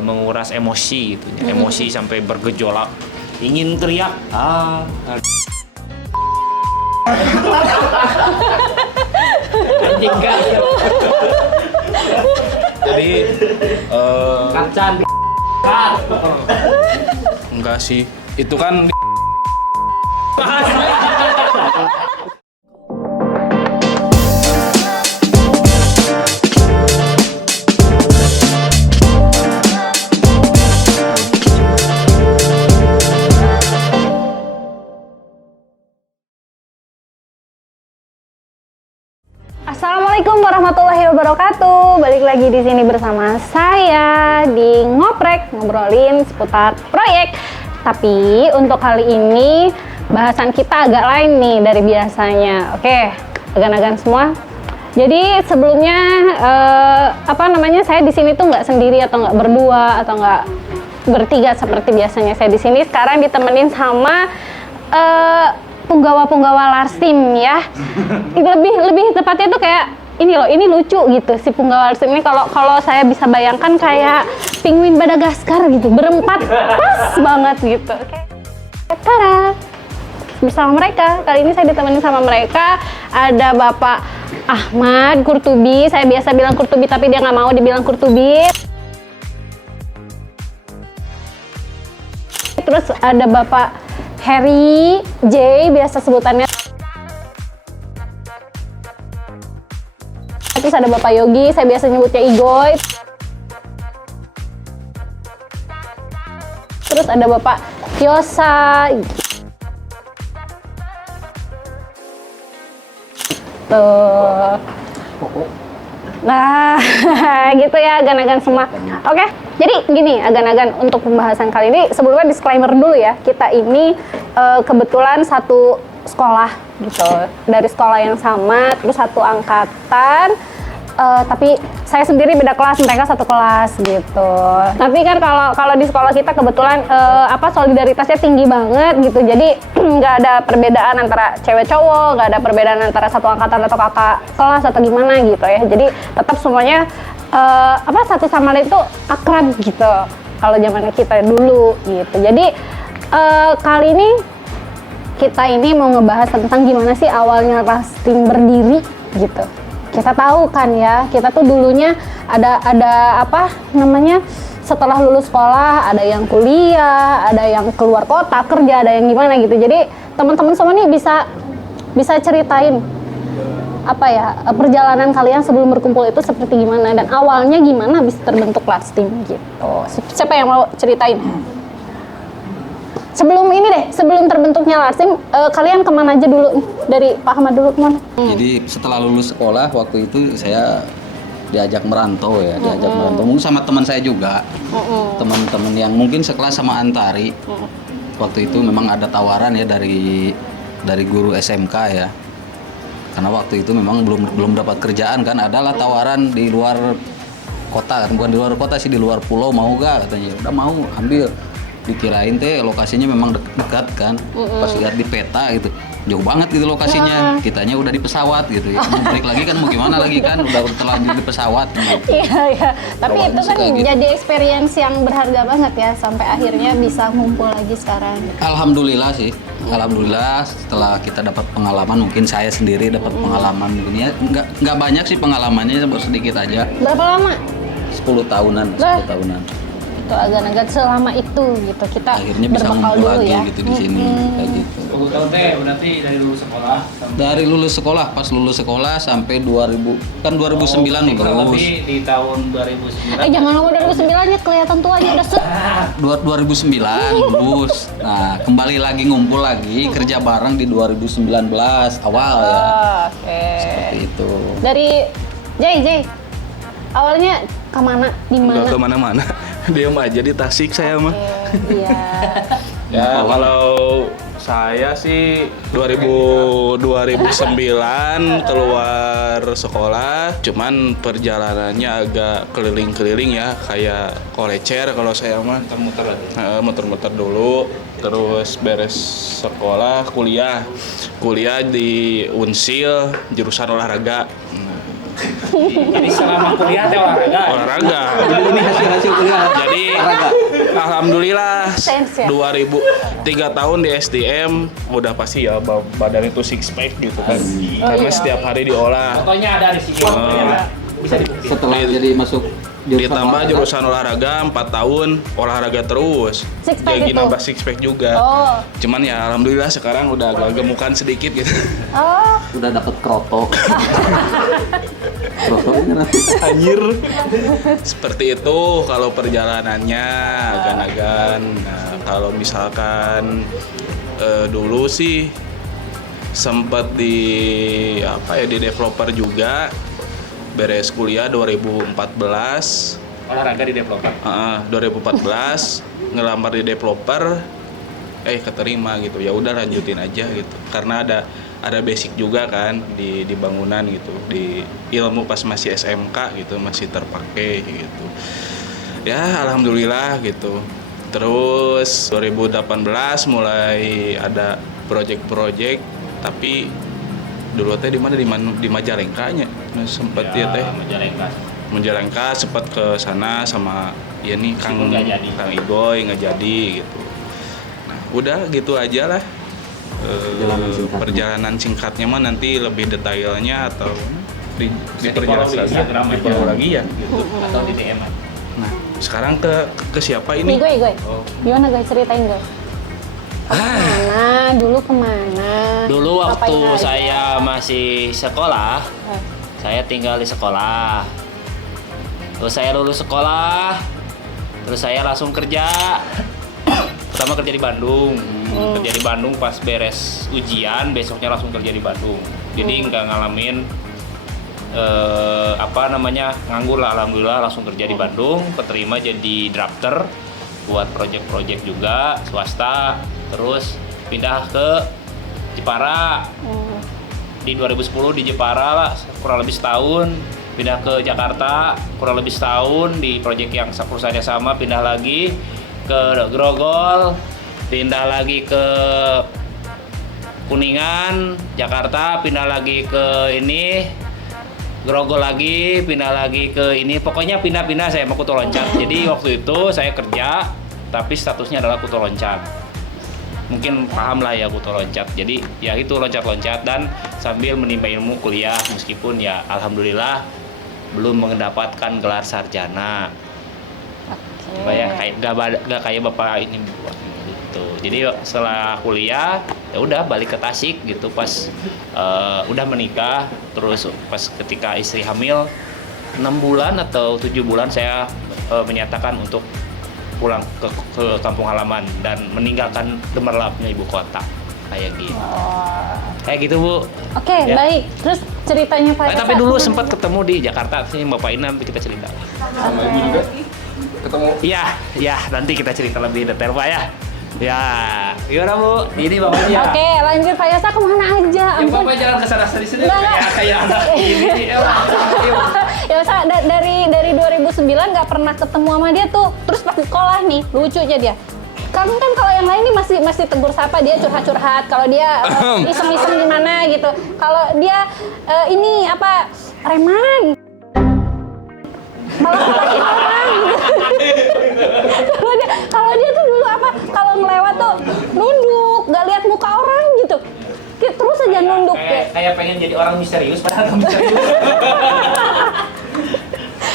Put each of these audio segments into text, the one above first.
menguras emosi gitu, emosi sampai bergejolak, ingin teriak. Jadi kacan enggak sih, itu kan Assalamualaikum warahmatullahi wabarakatuh. Balik lagi di sini bersama saya di Ngoprek, ngobrolin seputar proyek. Tapi untuk kali ini bahasan kita agak lain nih dari biasanya. Oke, agan-agan semua. Jadi sebelumnya saya di sini tuh nggak sendiri atau nggak berdua atau nggak bertiga seperti biasanya saya di sini. Sekarang ditemenin sama punggawa-punggawa Larsim ya. Lebih tepatnya tuh kayak ini loh, ini lucu gitu si punggawa Larsim ini. Kalau saya bisa bayangkan kayak penguin Madagaskar gitu, berempat pas banget gitu. Oke. Tara. Bersama mereka, kali ini saya ditemenin sama mereka ada Bapak Ahmad Kurtubi. Saya biasa bilang Kurtubi tapi dia nggak mau dibilang Kurtubi. Terus ada Bapak Harry J, biasa sebutannya. Terus ada Bapak Yogi, saya biasa nyebutnya Igoy. Terus ada Bapak Yosa. Tuh. Nah, gitu ya agan-agan semua. Oke, jadi gini agan-agan untuk pembahasan kali ini, sebelumnya disclaimer dulu ya. Kita ini kebetulan satu sekolah gitu, dari sekolah yang sama, terus satu angkatan. Tapi saya sendiri beda kelas, mereka satu kelas gitu. Tapi kan kalau di sekolah kita kebetulan solidaritasnya tinggi banget gitu. Jadi nggak ada perbedaan antara cewek cowok, nggak ada perbedaan antara satu angkatan atau kakak kelas atau gimana gitu ya. Jadi tetap semuanya satu sama lain itu akrab gitu. Kalau zaman kita dulu gitu. Jadi kali ini kita ini mau ngebahas tentang gimana sih awalnya Larsim berdiri gitu. Kita tahu kan ya, kita tuh dulunya ada setelah lulus sekolah, ada yang kuliah, ada yang keluar kota kerja, ada yang gimana gitu. Jadi teman-teman semua nih bisa ceritain perjalanan kalian sebelum berkumpul itu seperti gimana dan awalnya gimana bisa terbentuk Larsim gitu. Siapa yang mau ceritain? Sebelum terbentuknya Larsim, kalian kemana aja dulu? Dari Pak Ahmad dulu kemana? Jadi setelah lulus sekolah waktu itu saya diajak merantau ya, mungkin sama teman saya juga, teman-teman yang mungkin sekelas sama Antari. Waktu itu memang ada tawaran ya dari guru SMK ya, karena waktu itu memang belum dapat kerjaan kan, adalah tawaran di luar kota, bukan di luar kota sih, di luar pulau, mau gak katanya. Udah mau, ambil. Dikirain lokasinya memang dekat kan, pas lihat di peta gitu jauh banget gitu lokasinya. Kitanya udah di pesawat gitu ya, mau balik lagi kan mau gimana lagi kan, udah terlanjur di pesawat gitu. Iya. Tapi Awalnya itu kan gitu. jadi experience yang berharga banget ya, sampai akhirnya bisa ngumpul lagi sekarang. Alhamdulillah sih, alhamdulillah setelah kita dapat pengalaman, mungkin saya sendiri dapat pengalaman mungkin ya, nggak banyak sih pengalamannya, sedikit aja. Berapa lama? 10 tahunan. Itu agak-agak selama itu gitu, kita Akhirnya bisa berbekal ngumpul dulu lagi ya. gitu di sini kayak gitu. 10 tahun berarti dari lulus sekolah Dari lulus sekolah, pas lulus sekolah sampai 2000, kan 2009 kurang lulus. lebih di tahun 2009. Jangan ngomong 2009 ya, kelihatan tuanya udah 2009 lulus. Nah, kembali lagi ngumpul lagi, kerja bareng di 2019 awal ya. Oke. Seperti itu. Dari Jay, awalnya kemana, di mana? nggak kemana-mana. Diam aja di Tasik saya mah. Iya. Ya kalau saya sih 2009 keluar sekolah, cuman perjalanannya agak keliling-keliling ya, kayak kolecer kalau saya mah. Muter-muter dulu, terus beres sekolah, kuliah di Unsil jurusan olahraga. Jadi selama kuliah teh olahraga. Olahraga. Jadi ini hasil kuliah. Jadi Olahraga. alhamdulillah Sense ya? 3 tahun di SDM udah pasti ya badan itu six pack gitu kan. Karena iya. setiap hari diolah. Fotonya ada di sini. Bisa dibuktikan. Setelah jadi masuk jurusan Ditambah olahraga, jurusan olahraga 4 tahun olahraga terus. Six pack Jadi itu? nambah six pack juga. Oh. Cuman ya alhamdulillah sekarang udah agak gemukan sedikit gitu. Oh. udah dapet kroto. Kroto beneran. Anjir. Seperti itu kalau perjalanannya agan-agan. Nah, kalau misalkan dulu sih sempat di di developer juga. Beres kuliah 2014. Olahraga di developer. 2014 ngelamar di developer keterima gitu. Ya udah lanjutin aja gitu. Karena ada basic juga kan di bangunan gitu. Di ilmu pas masih SMK gitu masih terpakai gitu. Ya alhamdulillah gitu. Terus 2018 mulai ada project-project tapi dulu teh di mana di Majalengka nya sempat ya teh Majalengka sempat ke sana sama ya nih Kang Igoy nggak jadi gitu. Nah udah gitu aja lah. Perjalanan singkatnya mah nanti lebih detailnya atau di perjalanan lagi ya gitu. Atau di DM. Nah sekarang ke siapa ini? Nih gue. Oh. Gimana guys, ceritain gue. Kemana? Dulu kemana? Dulu waktu Ngapain aja? saya masih sekolah, saya tinggal di sekolah. Terus saya lulus sekolah, terus saya langsung kerja. Pertama kerja di Bandung. Kerja di Bandung pas beres ujian, besoknya langsung kerja di Bandung. Jadi nggak ngalamin nganggur lah, alhamdulillah langsung kerja di Bandung, keterima jadi drafter buat project-project juga swasta, terus pindah ke Jepara. Di 2010 di Jepara lah kurang lebih setahun, pindah ke Jakarta kurang lebih setahun di project yang perusahaannya sama, pindah lagi ke Grogol, pindah lagi ke Kuningan, Jakarta, pindah lagi ke ini Grogol lagi, pindah lagi ke ini, pokoknya pindah-pindah saya mau Kuto Loncat. Jadi waktu itu saya kerja, tapi statusnya adalah Kuto Loncat. Mungkin paham lah ya Kuto Loncat. Jadi ya itu loncat-loncat dan sambil menimba ilmu kuliah, meskipun ya alhamdulillah belum mendapatkan gelar sarjana. Cuma ya gak kayak bapak ini gitu. Jadi setelah kuliah ya udah balik ke Tasik gitu pas udah menikah, terus pas ketika istri hamil 6 bulan atau 7 bulan saya menyatakan untuk pulang ke kampung halaman dan meninggalkan gemerlapnya ibu kota kayak gitu. Kayak gitu Bu. Oke, Ya. baik. Terus ceritanya Pak Tapi dulu sempat ketemu di Jakarta sih Bapak ini, nanti kita cerita. Sama ibu juga ketemu. Iya, nanti kita cerita lebih detail Pak ya. Ya, gimana Bu? Ini bapaknya. Oke, lanjut Pak Yosa, kemana aja? Ya, Bapak jangan kesana sini Enggak. ya kayak anak ini. Yosa dari 2009 nggak pernah ketemu sama dia tuh. Terus pas sekolah nih, lucunya dia. Kan kalau yang lain nih masih tegur sapa, dia curhat-curhat. Kalau dia iseng-iseng gimana gitu. Kalau dia ini apa reman. Malah ngelain orang gitu. Kalau dia tuh dulu apa? Kalau ngelewat tuh nunduk, nggak lihat muka orang gitu. Terus aja nunduk. Kayak pengen jadi orang misterius padahal nggak misterius.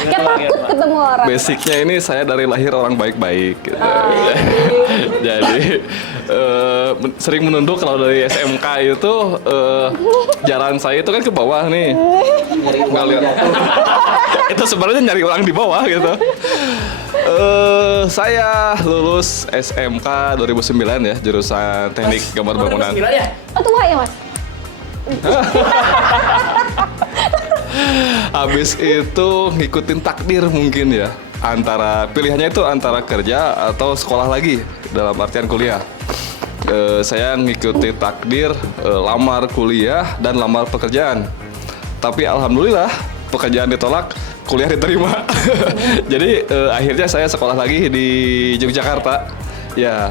Kayak takut ketemu orang. Basicnya ini saya dari lahir orang baik-baik gitu. Jadi sering menunduk kalau dari SMK itu jalan saya itu kan ke bawah nih. Nggak lihat. Itu sebenarnya nyari orang di bawah gitu. Saya lulus SMK 2009 ya, jurusan Teknik Gambar Bangunan. 2009 ya? Oh tua ya Mas? Habis itu ngikutin takdir mungkin ya. Pilihannya itu antara kerja atau sekolah lagi dalam artian kuliah. Saya ngikuti takdir, lamar kuliah dan lamar pekerjaan. Tapi alhamdulillah pekerjaan ditolak, kuliah diterima. Jadi akhirnya saya sekolah lagi di Yogyakarta. Ya,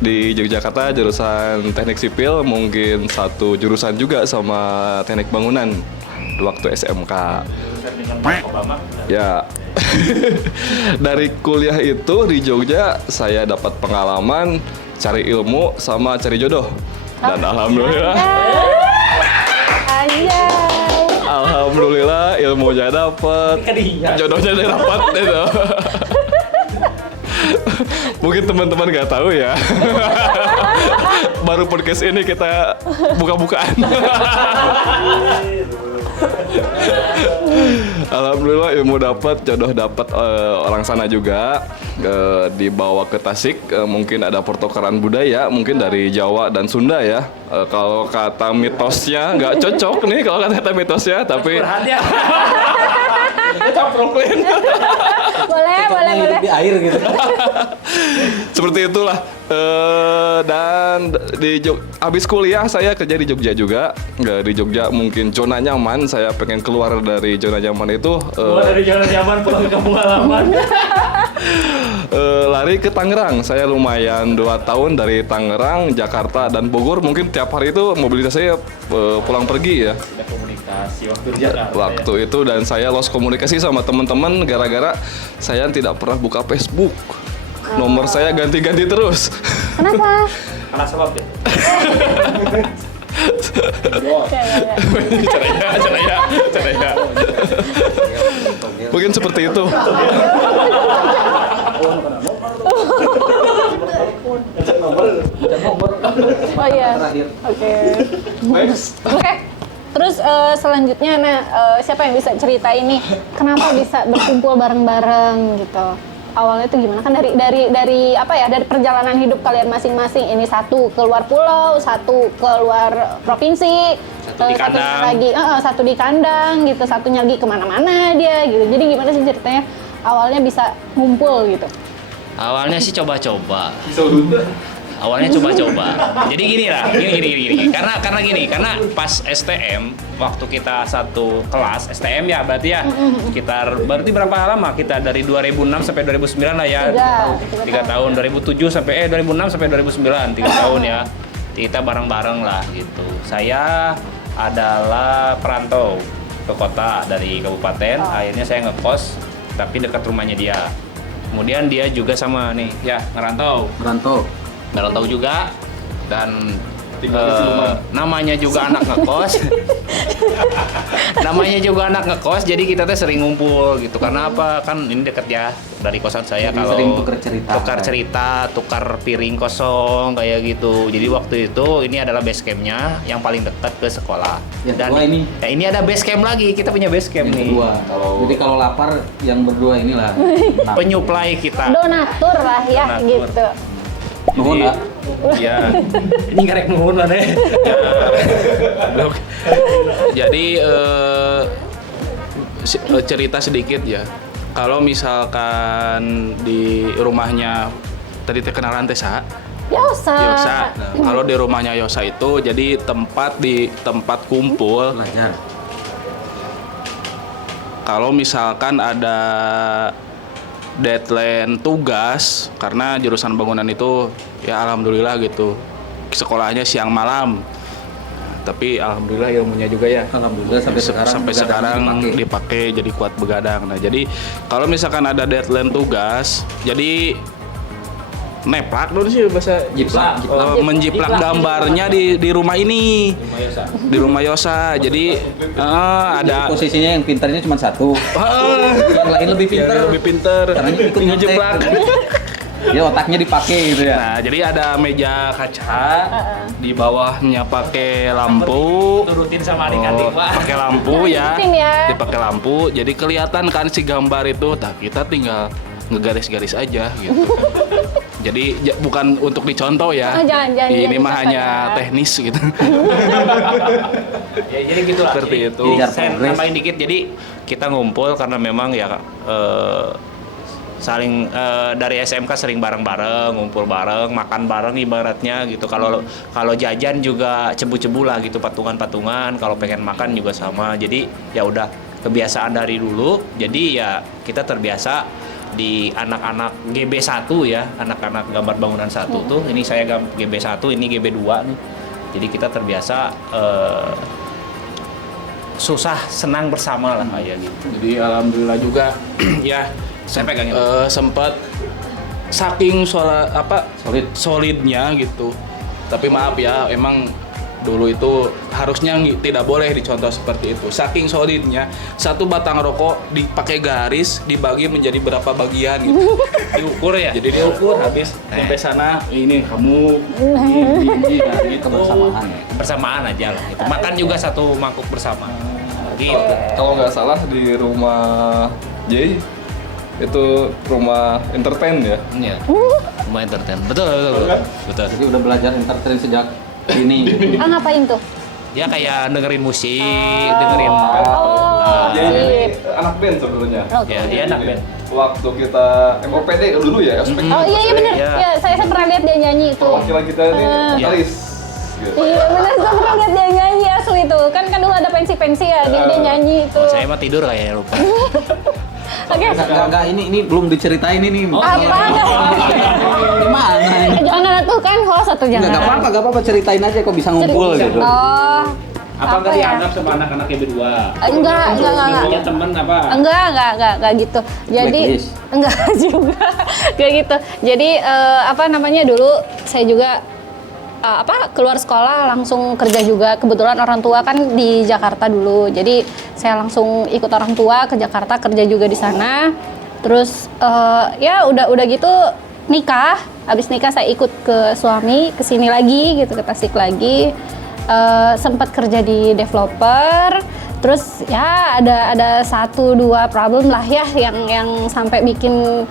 di Yogyakarta jurusan Teknik Sipil, mungkin satu jurusan juga sama Teknik Bangunan waktu SMK. Obama. Ya, dari kuliah itu di Jogja saya dapat pengalaman cari ilmu sama cari jodoh. Dan alhamdulillah, alhamdulillah ilmunya dapat, jodohnya dapat itu. Mungkin teman-teman nggak tahu ya. Baru podcast ini kita buka-bukaan. Alhamdulillah ilmu dapat, jodoh dapat, orang sana juga dibawa ke Tasik. Mungkin ada pertukaran budaya, mungkin dari Jawa dan Sunda ya. Kalau kata mitosnya nggak cocok nih kalau kata mitosnya, tapi Brooklyn. Boleh. Di air gitu. Seperti itulah. Dan habis kuliah saya kerja di Jogja juga. Di Jogja mungkin zona nyaman. Saya pengen keluar dari zona nyaman itu. Keluar dari zona nyaman, pulang ke kampung halaman. Lari ke Tangerang. Saya lumayan 2 tahun dari Tangerang, Jakarta, dan Bogor. Mungkin tiap hari itu mobilitas saya pulang pergi ya. Ada komunikasi waktu di Jakarta. Waktu itu dan saya lost komunikasi sama teman-teman gara-gara saya tidak pernah buka Facebook. Nomor saya ganti-ganti terus. Kenapa? Karena sebab ya. Caranya. Mungkin seperti itu. Oh iya. Oke. Oke. Terus selanjutnya, siapa yang bisa cerita ini? Kenapa bisa berkumpul bareng-bareng gitu? Awalnya itu gimana? Kan dari apa ya? Dari perjalanan hidup kalian masing-masing. Ini satu keluar pulau, satu keluar provinsi, Satu di kandang. lagi, satu di kandang gitu, satunya lagi kemana-mana dia gitu. Jadi gimana sih ceritanya? Awalnya bisa ngumpul gitu. Awalnya sih coba-coba. Jadi gini lah, gini. Karena pas STM waktu kita satu kelas STM ya berarti ya berarti berapa lama kita dari 2006 sampai 2009 lah ya. 3 tahun 2006 sampai 2009 3 tahun ya. Kita bareng-bareng lah gitu. Saya adalah perantau ke kota dari kabupaten, akhirnya saya ngekos tapi dekat rumahnya dia. Kemudian dia juga sama nih ya ngerantau juga dan namanya juga anak ngekos jadi kita tuh sering ngumpul gitu. Karena apa, kan ini deket ya dari kosan saya. Jadi kalau sering tukar cerita. tukar piring kosong kayak gitu. Jadi waktu itu ini adalah base campnya yang paling dekat ke sekolah. Yang kedua ini. Ya, ini ada base camp lagi, kita punya base camp nih. Jadi kalau lapar yang berdua inilah. Penyuplai kita. Donatur lah ya Donatur. gitu. Nuhun lah. Ya, ini karek nuhun mana? Jadi cerita sedikit ya. Kalau misalkan di rumahnya tadi terkenalan Tesa. Yosa. Kalau di rumahnya Yosa itu jadi tempat kumpul. Belajar. Kalau misalkan ada deadline tugas, karena jurusan bangunan itu ya alhamdulillah gitu sekolahnya siang malam, tapi alhamdulillah ilmunya juga ya Alhamdulillah sampai sekarang dipakai jadi kuat begadang. Nah jadi kalau misalkan ada deadline tugas, jadi neplak dulu sih bahasa Jiplak. menjiplak gambarnya di rumah ini, di rumah Yosa. Jadi ada posisinya yang pintarnya cuma satu. Yang lain lebih pintar. lebih pinter Caranya ikut ngejiplak. Ya otaknya dipakai gitu ya. Nah, jadi ada meja kaca, di bawahnya pakai lampu. Turutin sama adik-adik, Pak. Pakai lampu ya. Dipakai ya. Dipakai lampu. Jadi kelihatan kan si gambar itu. Nah, kita tinggal ngegaris-garis aja gitu. Jadi bukan untuk dicontoh ya. Jangan Ini mah dicontoh hanya ya. teknis gitu. Ya, jadi gitu lah. Seperti Jadi- itu. Jadi saya nambahin dikit. Jadi kita ngumpul karena memang ya saling dari SMK sering bareng-bareng, ngumpul bareng, makan bareng ibaratnya gitu. Kalau jajan juga cebu-cebu lah gitu, patungan-patungan. Kalau pengen makan juga sama. Jadi ya udah kebiasaan dari dulu. Jadi ya kita terbiasa di anak-anak GB1 ya, anak-anak gambar bangunan 1 tuh. Ini saya GB1, ini GB2 nih. Jadi kita terbiasa susah senang bersama lah kayak gitu. Jadi alhamdulillah juga ya Saya pegangin. sempat saking Solid. solidnya gitu. Tapi maaf ya, emang dulu itu harusnya tidak boleh dicontoh seperti itu. Saking solidnya, satu batang rokok dipakai garis dibagi menjadi berapa bagian gitu. Diukur ya. Jadi diukur habis sampai sana ini kamu ini nah, gitu. Kebersamaan. Bersamaan aja lah. Gitu. Makan juga satu mangkuk bersama. Gitu. Kalau nggak salah di rumah J itu rumah entertain ya. Iya. Lumayan entertain. Betul. Betul. Jadi udah belajar entertain sejak ini gitu. Ngapain tuh? Dia kayak dengerin musik, dengerin Oh, J ini anak band sebenarnya. Oke. ya, dia anak band. Waktu kita MOPD dulu ya, ospek. Oh iya bener. Iya. Ya, saya pernah lihat dia nyanyi itu. Perwakilan kita ini Iya. vokalis. Gitu. Iya bener, saya pernah lihat dia nyanyi asli itu. Kan dulu ada pensi-pensi ya, dia nyanyi itu. Oh, saya mah tidur kayaknya lupa. Oke. Enggak, ini belum diceritain ini. Apa? Gimana? Jangan tuh kan host atau jangan. Enggak apa-apa ceritain aja kok bisa ngumpul gitu. Oh. Apa nggak ya? dianggap sama anak-anaknya berdua? Enggak. Punya temen apa? Enggak gitu. Jadi Blacklist. enggak juga. Kayak gitu. Jadi apa namanya dulu saya juga keluar sekolah langsung kerja juga. Kebetulan orang tua kan di Jakarta dulu. Jadi saya langsung ikut orang tua ke Jakarta kerja juga di sana. Terus ya udah gitu nikah. Habis nikah saya ikut ke suami ke sini lagi gitu, ke Tasik lagi. Sempat kerja di developer. Terus ya ada 1-2 problem lah ya yang sampai bikin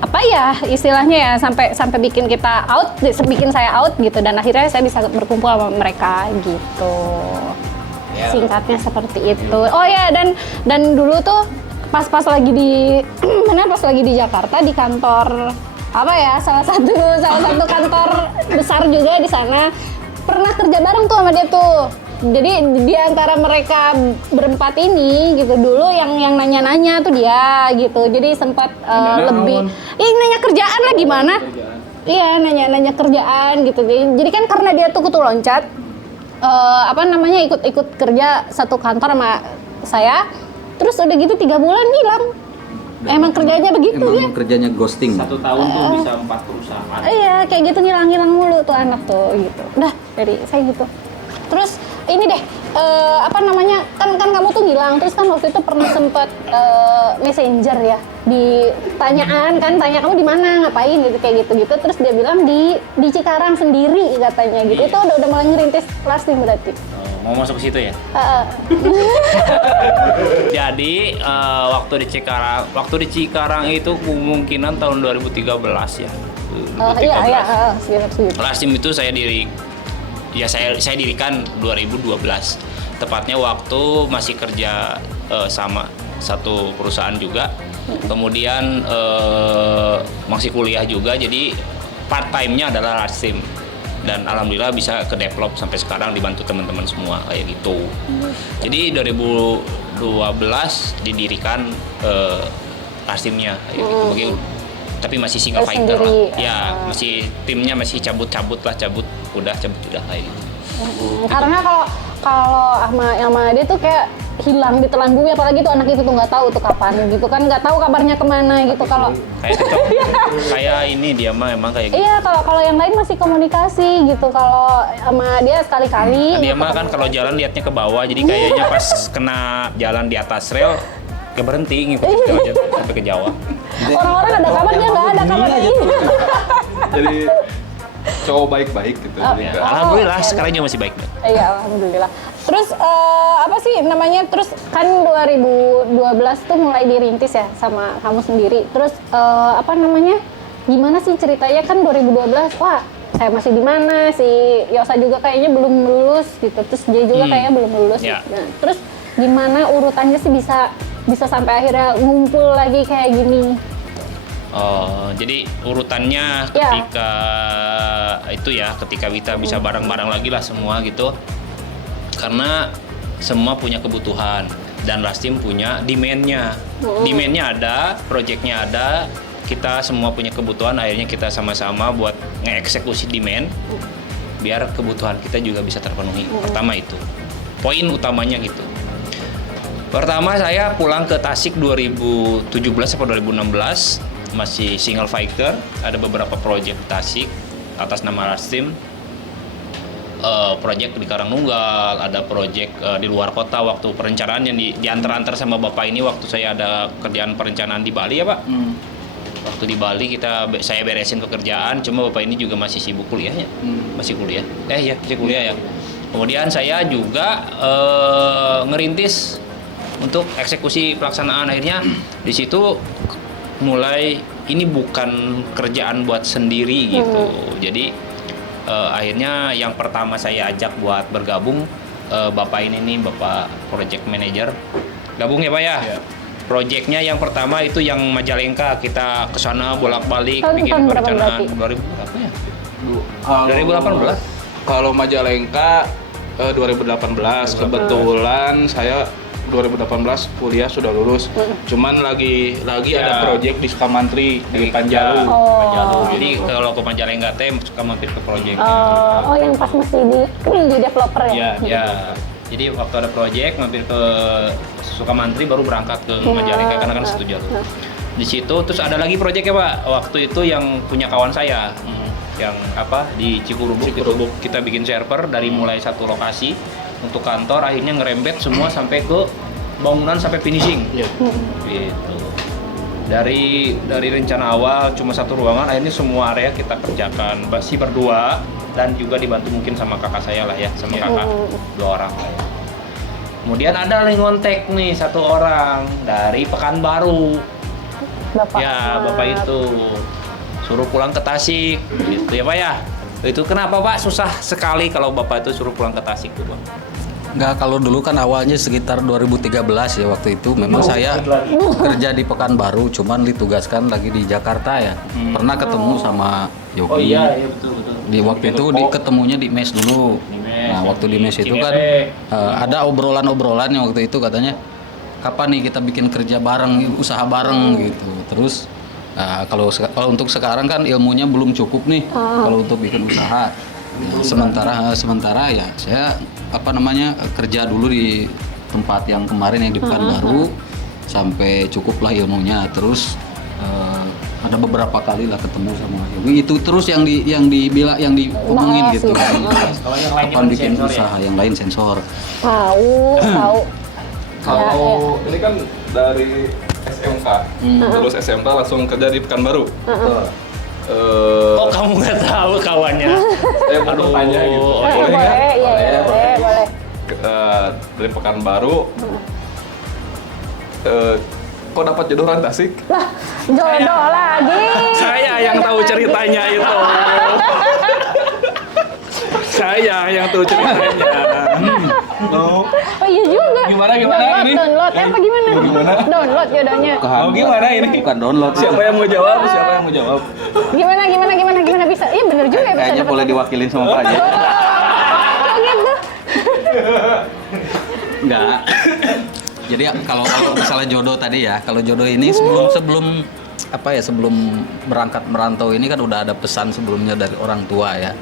apa ya istilahnya ya sampai bikin kita out, bikin saya out gitu, dan akhirnya saya bisa berkumpul sama mereka gitu. Ya. Singkatnya seperti itu. Oh ya, dan dulu tuh pas lagi di pas lagi di Jakarta di kantor apa ya salah satu kantor besar juga di sana, pernah kerja bareng tuh sama dia tuh. Jadi di antara mereka berempat ini gitu dulu yang nanya-nanya tuh dia gitu. Jadi sempat lebih nanya kerjaan lah gimana? Iya, nanya kerjaan gitu. Jadi kan karena dia tuh kutu loncat ikut kerja satu kantor sama saya. Terus udah gitu 3 bulan hilang. Emang kerjanya begitu ya. Emang kerjanya ghosting. 1 tahun tuh bisa 4 perusahaan. Iya, kayak gitu ngilang mulu tuh anak tuh gitu. Udah, dari saya gitu. Terus ini deh, kan kamu tuh ngilang, terus kan waktu itu pernah sempet messenger ya, tanya kamu di mana, ngapain gitu kayak gitu, terus dia bilang di Cikarang sendiri katanya gitu. Itu udah mulai ngerintis lasting berarti. Mau masuk ke situ ya? Jadi waktu di Cikarang itu kemungkinan tahun 2013 ya. 2013. Iya, segitu. Lastim itu saya dirikan 2012. Tepatnya waktu masih kerja sama satu perusahaan juga. Kemudian masih kuliah juga, jadi part time-nya adalah Lastim. Dan alhamdulillah bisa ke develop sampai sekarang, dibantu teman-teman semua kayak gitu. Jadi 2012 didirikan Lastimnya kayak gitu. Tapi masih single fighter lah. Ya, masih timnya masih cabut udah kayak gitu. Karena kalau sama dia tuh kayak hilang ditelan bumi, apalagi tuh anak itu tuh nggak tahu tuh kapan gitu kan, nggak tahu kabarnya kemana gitu. Kalau kayak ini dia mah emang kayak gitu. iya, kalau yang lain masih komunikasi gitu, kalau sama dia sekali-kali Dia gitu mah kan kalau jalan liatnya ke bawah, jadi kayaknya pas kena jalan di atas rel kayak berhenti ngikutin aja sampai ke Jawa. orang-orang ada kabar, dia nggak ada kabar ini. Jadi cowok baik-baik gitu. Jadi Ya, nggak- alhamdulillah oke. sekarang juga masih baik. Iya, alhamdulillah. Terus apa sih namanya? Terus kan 2012 tuh mulai dirintis ya sama kamu sendiri. Terus gimana sih ceritanya kan 2012? Wah, saya masih di mana? Si Yosa juga kayaknya belum lulus gitu. Terus dia juga kayaknya belum lulus. Ya. Nah, terus gimana urutannya sih bisa sampai akhirnya ngumpul lagi kayak gini? Jadi urutannya Ya. ketika kita bisa bareng-bareng lagi lah semua gitu. Karena semua punya kebutuhan dan Lastim punya demand-nya. Demand-nya ada, project-nya ada, kita semua punya kebutuhan, akhirnya kita sama-sama buat ngeeksekusi demand biar kebutuhan kita juga bisa terpenuhi. Pertama itu. poin utamanya gitu. Pertama saya pulang ke Tasik 2017 atau 2016, masih single fighter, ada beberapa project di Tasik atas nama Rastim. Project di Karangnunggal, ada project di luar kota waktu perencanaan yang diantar-antar sama Bapak ini waktu saya ada kerjaan perencanaan di Bali ya Pak. Waktu di Bali saya beresin pekerjaan, cuma Bapak ini juga masih sibuk kuliahnya. Masih kuliah. Masih kuliah ya. Kemudian saya juga ngerintis untuk eksekusi pelaksanaan, akhirnya di situ mulai ini bukan kerjaan buat sendiri gitu. Jadi akhirnya yang pertama saya ajak buat bergabung Bapak ini nih, Bapak Project Manager. Gabung ya Pak ya? Iya. Projectnya yang pertama itu yang Majalengka, kita ke sana bolak-balik bikin perencanaan. 2000 berapa ya? 2018. Kalau Majalengka 2018, kebetulan saya 2018 kuliah sudah lulus. Cuman lagi ada project di Sukamantri di Panjalu. Jadi kalau ke Majalengka teh suka mampir ke project. Yang pas masih di developer ya? Ya. Jadi waktu ada project mampir ke Sukamantri baru berangkat ke Majalengka karena kan satu jalur. Di situ terus ada lagi project ya Pak. Waktu itu yang punya kawan saya yang di Cikurubuk. Kita bikin server dari mulai satu lokasi untuk kantor, akhirnya ngerembet semua sampai ke bangunan sampai finishing. Gitu. Dari rencana awal cuma satu ruangan, akhirnya semua area kita kerjakan masih berdua dan juga dibantu mungkin sama kakak saya lah ya, sama kakak 2 orang lah ya. Kemudian ada lagi ngontek nih 1 orang dari Pekanbaru. Bapak itu suruh pulang ke Tasik gitu ya Pak ya. Itu kenapa Pak susah sekali kalau Bapak itu suruh pulang ke Tasik tuh Pak? Enggak, kalau dulu kan awalnya sekitar 2013 ya waktu itu memang saya kerja di Pekanbaru, cuman ditugaskan lagi di Jakarta ya. Pernah ketemu sama Yogi. Oh iya betul. Di waktu itu ketemunya di mes dulu. Nah, waktu di mes itu kan ada obrolan-obrolan yang waktu itu katanya kapan nih kita bikin kerja bareng, usaha bareng gitu. Terus kalau untuk sekarang kan ilmunya belum cukup nih kalau untuk bikin usaha. Sementara ya saya kerja dulu di tempat yang kemarin yang di Pekanbaru sampai cukuplah ilmunya. Terus ada beberapa kali lah ketemu sama Yogi, itu terus yang diomongin gitu. Kalau yang lain kapan bikin usaha yang lain sensor. Tahu. Kalau ini kan dari SMK, terus SMK langsung kerja di Pekanbaru. Oh kamu nggak tahu kawannya? Saya perlu tanya gitu. Boleh. Dari Pekanbaru, kok dapat jodohan Tasik? Lah, jodoh lagi. Saya yang tahu ceritanya itu. Saya yang tahu ceritanya. Oh iya juga. Gimana ini? Download apa gimana? Download jodohnya. Gimana ini? Bukan download. Siapa yang mau jawab? Gimana bisa? Iya bener juga ya bisa. Kayaknya boleh diwakilin sama Pak aja. Oh gitu. Enggak. Jadi kalau misalnya jodoh tadi ya, kalau jodoh ini sebelum berangkat merantau ini kan udah ada pesan sebelumnya dari orang tua ya.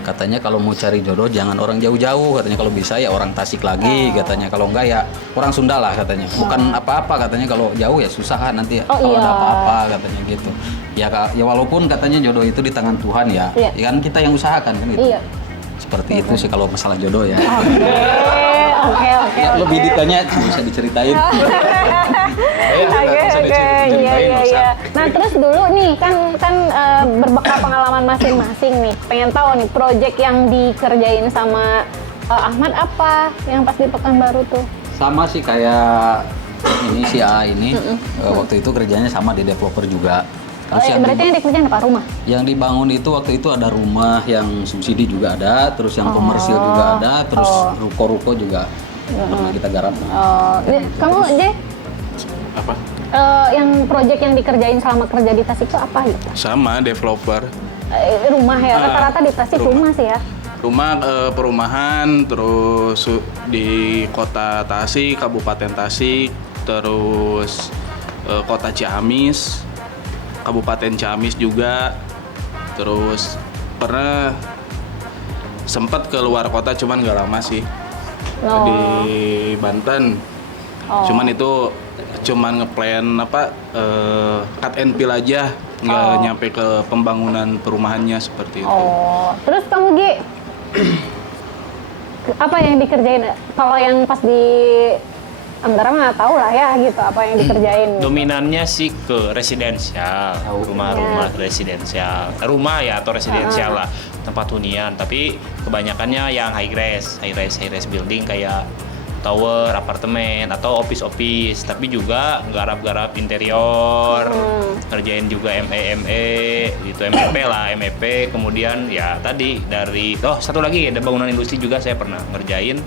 Katanya kalau mau cari jodoh jangan orang jauh-jauh, katanya kalau bisa ya orang Tasik lagi, katanya kalau enggak ya orang Sunda lah katanya. Bukan apa-apa katanya, kalau jauh ya susah nanti kalau ada apa-apa katanya gitu. Ya walaupun katanya jodoh itu di tangan Tuhan ya, ya kan kita yang usahakan kan gitu. Iya. Seperti itu sih kalau masalah jodoh ya. Oke. Lebih ditanya bisa diceritain. Oke. Iya. Nah, terus dulu nih kan berbekal pengalaman masing-masing nih. Pengen tahu nih project yang dikerjain sama Ahmad apa yang pas di Pekanbaru tuh? Sama sih kayak ini si A ini waktu itu kerjanya sama di developer juga. Terus Berarti yang dikerjain apa? Rumah? Yang dibangun itu waktu itu ada rumah yang subsidi juga ada, terus yang komersil juga ada, terus ruko-ruko juga pernah kita garap. Kamu Jay? Apa? Yang project yang dikerjain selama kerja di Tasik itu apa gitu? Sama developer. Rumah ya, rata-rata di Tasik rumah sih ya? Rumah perumahan, terus di kota Tasik, Kabupaten Tasik, terus kota Ciamis, Kabupaten Ciamis juga, terus pernah sempat ke luar kota cuman gak lama sih. Oh. di Banten. Oh. Cuman itu cuman ngeplan cut and fill aja, nggak nyampe ke pembangunan perumahannya seperti itu. Oh, terus kamu Gi, apa yang dikerjain? Kalau yang pas di Anggara mah tahu lah ya gitu, apa yang dikerjain? Dominannya sih ke residensial, rumah-rumah residensial, rumah ya atau residensial lah, tempat hunian. Tapi kebanyakannya yang high rise building kayak tower, apartemen atau office. Tapi juga garap-garap interior, ngerjain juga ME gitu, MEP lah, MEP. Kemudian ya tadi satu lagi ada bangunan industri juga saya pernah ngerjain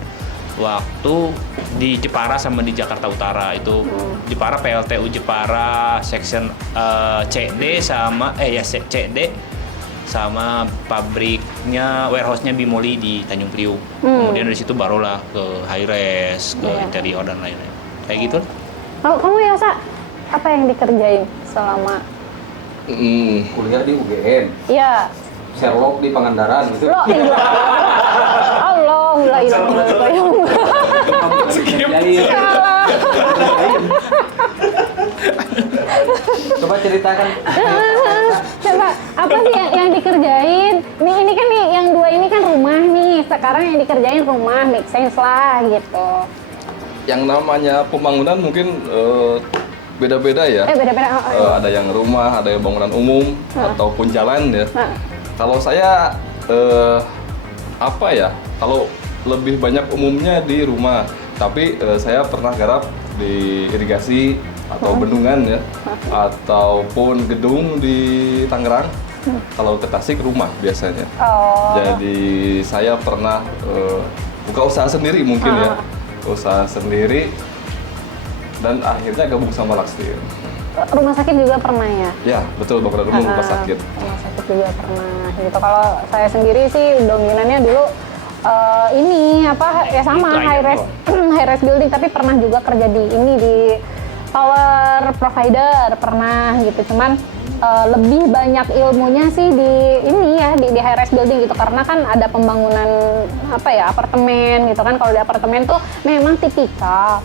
waktu di Jepara sama di Jakarta Utara. Itu Jepara, PLTU Jepara section CD sama CD sama pabriknya, warehouse-nya Bimoli di Tanjung Priuk. Kemudian dari situ barulah ke high res, ke interior dan lain-lain. Kayak gitu. Kalau kamu ya, Sa, apa yang dikerjain selama Kuliah di UGM, ya Sherlock di Pangandaran gitu. lo Allah, la ilaha illallah. Salah. Coba ceritakan. Coba apa sih yang dikerjain? Ini kan nih yang dua ini kan rumah nih. Sekarang yang dikerjain rumah, make sense lah gitu. Yang namanya pembangunan mungkin beda-beda ya. Beda-beda. Ada yang rumah, ada yang bangunan umum ataupun jalan ya. Kalau saya kalau lebih banyak umumnya di rumah, tapi saya pernah garap di irigasi atau bendungan ya, ataupun gedung di Tangerang. Kalau ke Tasik rumah biasanya. Jadi saya pernah buka usaha sendiri mungkin ya, usaha sendiri dan akhirnya gabung sama Lakstir. Rumah sakit juga pernah ya? Ya betul, bangunan umum rumah sakit. Rumah sakit juga pernah gitu. Kalau saya sendiri sih dominannya dulu sama high rise building, tapi pernah juga kerja di power provider pernah gitu. Cuman lebih banyak ilmunya sih di high rise building gitu, karena kan ada pembangunan apartemen gitu kan. Kalau di apartemen tuh memang tipikal.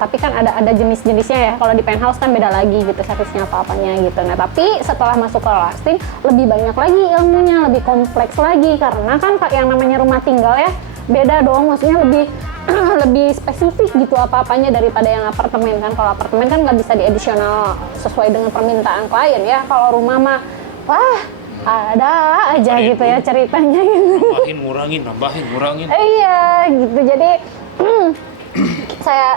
Tapi kan ada jenis-jenisnya ya. Kalau di penthouse kan beda lagi gitu, servisnya apa-apanya gitu. Nah, tapi setelah masuk ke Lasting lebih banyak lagi ilmunya, lebih kompleks lagi, karena kan yang namanya rumah tinggal ya beda dong, maksudnya lebih spesifik gitu apa-apanya daripada yang apartemen kan. Kalau apartemen kan nggak bisa diedisional sesuai dengan permintaan klien ya. Kalau rumah mah ada aja gitu ya ceritanya gitu. Nambahin, ngurangin. Iya gitu. Jadi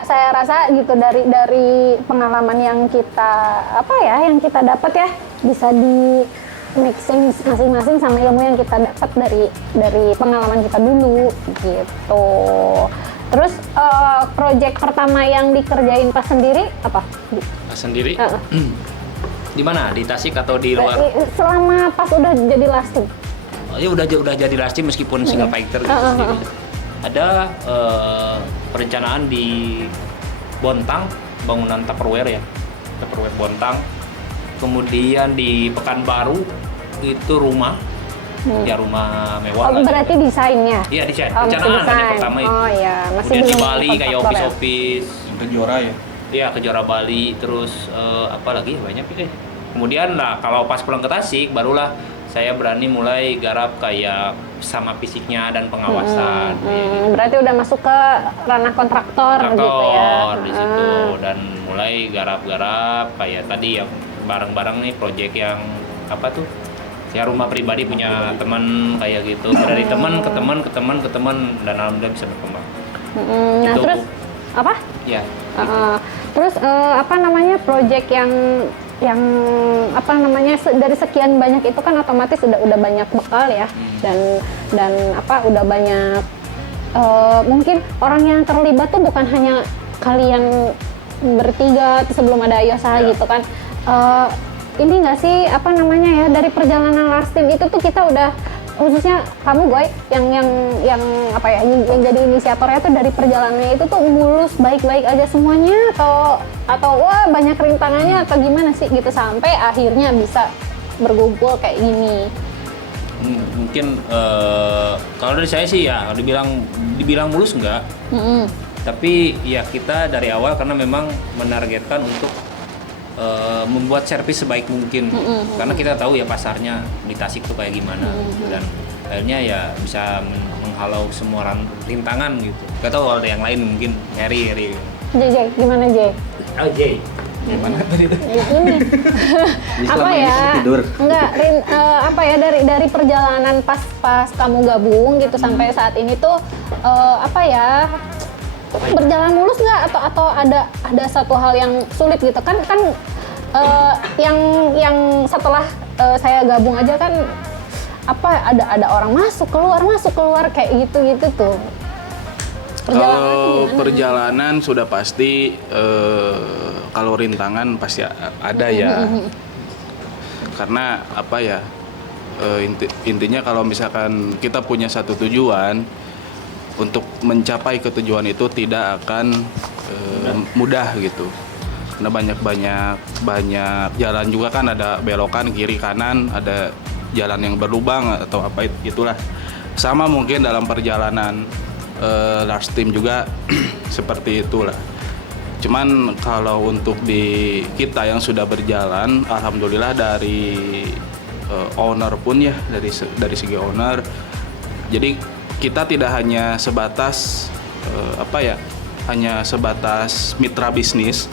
saya rasa gitu dari pengalaman yang kita dapat ya, bisa di mixing masing-masing sama ilmu yang kita dapat dari pengalaman kita dulu gitu. Terus proyek pertama yang dikerjain pas sendiri apa? Pas sendiri? Di mana? Di Tasik atau di luar? Selama pas udah jadi Lasting. Ya udah jadi Lasting meskipun single fighter gitu sendiri. Ada perencanaan di Bontang, bangunan Tupperware Bontang. Kemudian di Pekanbaru itu rumah, ya rumah mewah. Berarti desainnya? Iya desain, perencanaan kan yang pertama itu. Kemudian di Bali kayak office. Kejora ya? Iya, Kejora Bali, terus apa lagi banyak sih. Kemudian kalau pas pulang ke Tasik barulah saya berani mulai garap kayak sama fisiknya dan pengawasan. Berarti udah masuk ke ranah kontraktor gitu ya. Di situ dan mulai garap-garap kayak tadi yang bareng-bareng nih proyek yang ya rumah pribadi punya teman kayak gitu. Dari teman ke teman dan alhamdulillah bisa berkembang. Nah, terus apa? Ya. Terus proyek yang dari sekian banyak itu kan otomatis udah banyak bekal ya, dan udah banyak mungkin orang yang terlibat tuh bukan hanya kalian bertiga sebelum ada Yosa gitu kan. Ini nggak sih dari perjalanan Lasting itu tuh kita udah, khususnya kamu Goy yang jadi inisiatornya tuh, dari perjalanannya itu tuh mulus baik-baik aja semuanya atau wah banyak rintangannya atau gimana sih gitu sampai akhirnya bisa bergumpul kayak gini. Mungkin kalau dari saya sih ya dibilang mulus enggak. Tapi ya kita dari awal karena memang menargetkan untuk membuat servis sebaik mungkin. Karena kita tahu ya pasarnya di Tasik tuh kayak gimana dan akhirnya ya bisa menghalau semua rintangan gitu. Gak tahu kalau ada yang lain mungkin Harry. Jay, gimana Jay? Oh Jay. Gimana tadi itu? Ini apa ya? Enggak, apa ya dari perjalanan pas kamu gabung gitu sampai saat ini tuh apa ya? Berjalan mulus nggak atau ada satu hal yang sulit gitu kan yang setelah saya gabung aja kan apa ada orang masuk keluar kayak gitu tuh. Kalau perjalanan sudah pasti kalau rintangan pasti ada ya. Karena apa ya? Intinya kalau misalkan kita punya satu tujuan, untuk mencapai ketujuan itu tidak akan mudah gitu. Karena banyak jalan juga kan, ada belokan kiri kanan, ada jalan yang berlubang atau apa itulah. Sama mungkin dalam perjalanan last team juga seperti itulah. Cuman kalau untuk di kita yang sudah berjalan, alhamdulillah dari owner pun ya, dari segi owner, jadi kita tidak hanya sebatas hanya sebatas mitra bisnis,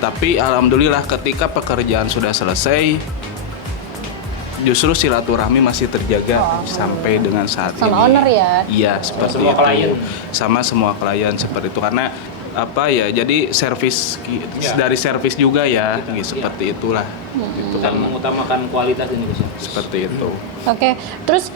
tapi alhamdulillah ketika pekerjaan sudah selesai, justru silaturahmi masih terjaga sampai dengan saat ini. Sama owner ya? Iya, seperti semua itu. klien. Sama semua klien seperti itu, karena apa ya? Jadi dari servis juga ya, seperti itulah. Gitu Kita kan. mengutamakan kualitas ini Gus. Seperti itu. Oke, terus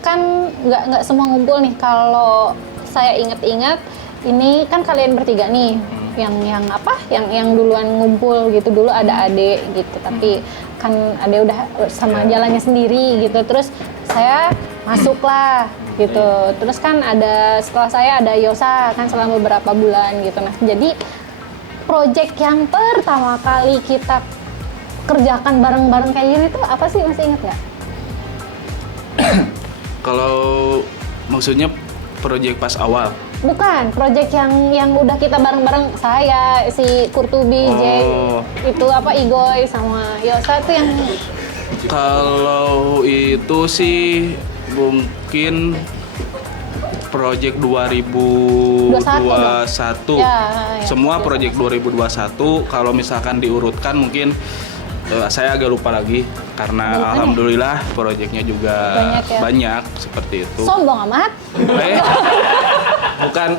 kan nggak semua ngumpul nih. Kalau saya ingat-ingat, ini kan kalian bertiga nih, yang duluan ngumpul gitu. Dulu ada Ade gitu, tapi kan Ade udah sama jalannya sendiri gitu. Terus saya masuk lah gitu. Terus kan setelah saya ada Yosa kan selama beberapa bulan gitu. Nah, jadi project yang pertama kali kita kerjakan bareng-bareng kayak gini tuh apa sih, masih ingat nggak? Kalau maksudnya proyek pas awal. Bukan, project yang udah kita bareng-bareng, saya, si Kurtubi, Jay, itu Igoy sama Yosa tuh yang... Kalau itu sih mungkin proyek 2021. Ya. Semua proyek 2021 kalau misalkan diurutkan mungkin saya agak lupa lagi karena alhamdulillah proyeknya juga banyak seperti itu. Sombong amat.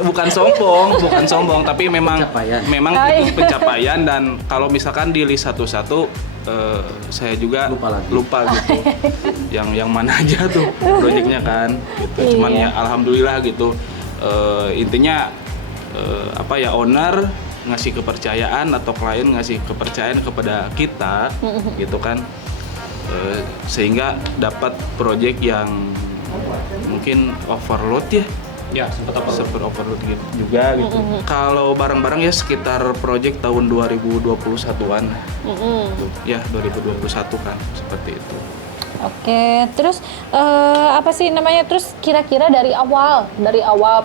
Bukan sombong, tapi memang itu pencapaian, dan kalau misalkan di list satu-satu saya juga lupa gitu. yang mana aja tuh proyeknya kan gitu. Cuman ya alhamdulillah gitu. Intinya owner ngasih kepercayaan atau klien ngasih kepercayaan kepada kita gitu kan, sehingga dapat proyek yang mungkin overload ya sempat overload gitu juga gitu. Kalau bareng-bareng ya sekitar proyek tahun 2021-an ya 2021 kan seperti itu. Oke, terus apa sih namanya, terus kira-kira dari awal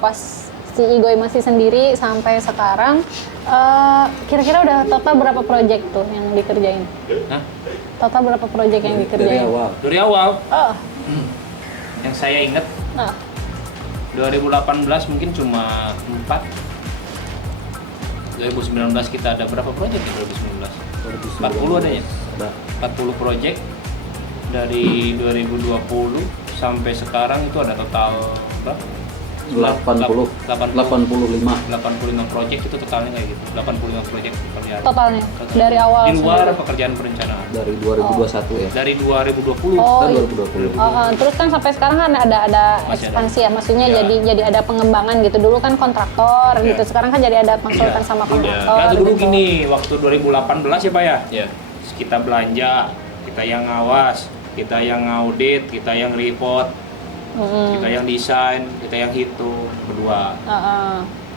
pas si Igoy masih sendiri sampai sekarang, kira-kira udah total berapa project tuh yang dikerjain? Hah? Total berapa project yang dikerjain? Dari awal. Oh. Yang saya ingat 2018 mungkin cuma 4. 2019 kita ada berapa project ya 2019? 40 adanya. 40 project dari 2020 sampai sekarang itu ada total berapa? 85 project itu totalnya kayak gitu. 85 project pekerjaan. Totalnya dari awal di luar sendiri. pekerjaan perencanaan. dari 2021 ya. Dari 2020. Oh, Kan iya. 2020. Terus kan sampai sekarang kan ada Masih ekspansi ada. ya, maksudnya Ya. jadi ada pengembangan gitu. Dulu kan kontraktor Ya. gitu, sekarang kan jadi ada konsultan sama kontraktor. Nah, dulu gitu. gini, waktu 2018 ya Pak ya? Ya. Kita belanja, kita yang ngawas, kita yang ngaudit, kita yang report, kita yang desain, kita yang hitung berdua.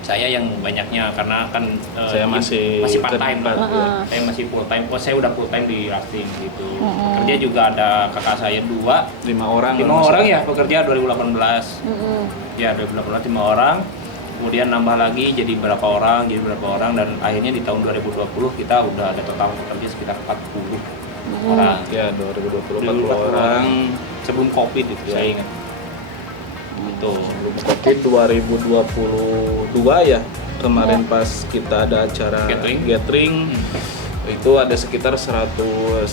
Saya yang banyaknya karena kan Saya masih part time kerja. lah. Saya masih full time. Oh, saya udah full time di rafting gitu. Pekerja juga ada kakak saya 5 orang orang ya pekerja 2018. Ya 2018 5 orang. Kemudian nambah lagi jadi berapa orang dan akhirnya di tahun 2020 kita udah ada total pekerja sekitar 40 orang. Ya 2020 40 orang. Sebelum Covid itu saya ingat. Betul. Sebelum Covid 2022 ya. Kemarin pas kita ada acara gathering itu ada sekitar 130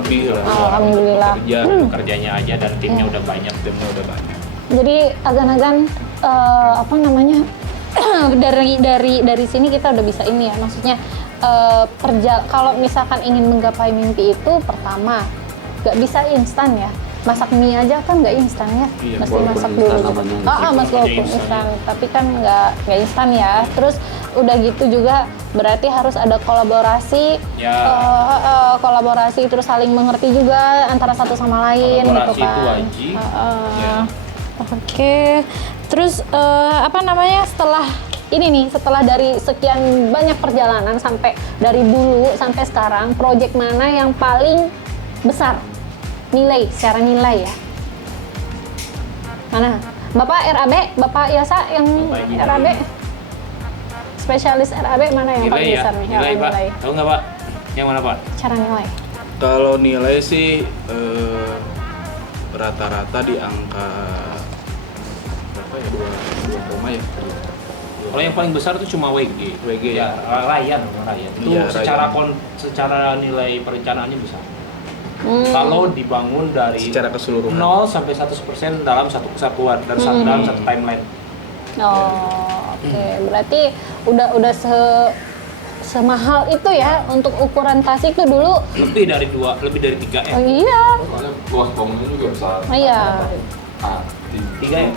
lebih lah. Alhamdulillah. Pekerjanya aja dan timnya udah banyak. Jadi agan-agan apa namanya dari sini kita udah bisa ini ya, maksudnya kalau misalkan ingin menggapai mimpi itu pertama nggak bisa instan ya, masak mie aja kan nggak instan ya, mesti masak dulu. Mas walaupun instan, tapi kan nggak instan ya. Terus udah gitu juga berarti harus ada kolaborasi, kolaborasi terus saling mengerti juga antara satu sama lain gitu Kolaborasi kan. itu wajib. Oke, terus apa namanya setelah dari sekian banyak perjalanan sampai dari dulu sampai sekarang, proyek mana yang paling besar secara nilai ya? Mana? Bapak RAB, Bapak Yasa yang RAB, spesialis RAB mana yang paling besar nih? Nilai Pak, tahu nggak Pak? Yang mana Pak? Cara nilai? Kalau nilai sih rata-rata di angka berapa ya, 2 koma ya. Kalau yang paling besar itu cuma WG ya. Ryan itu Iya, secara nilai perencanaannya besar. Kalau dibangun dari Secara keseluruhan. 0 sampai 100% dalam satu kesatuan dan dalam satu timeline. Oke. Berarti udah semahal itu ya untuk ukuran Tasik itu dulu. Lebih dari 3 Oh iya. Luas bangunnya juga besar. Iya. Tiga ya?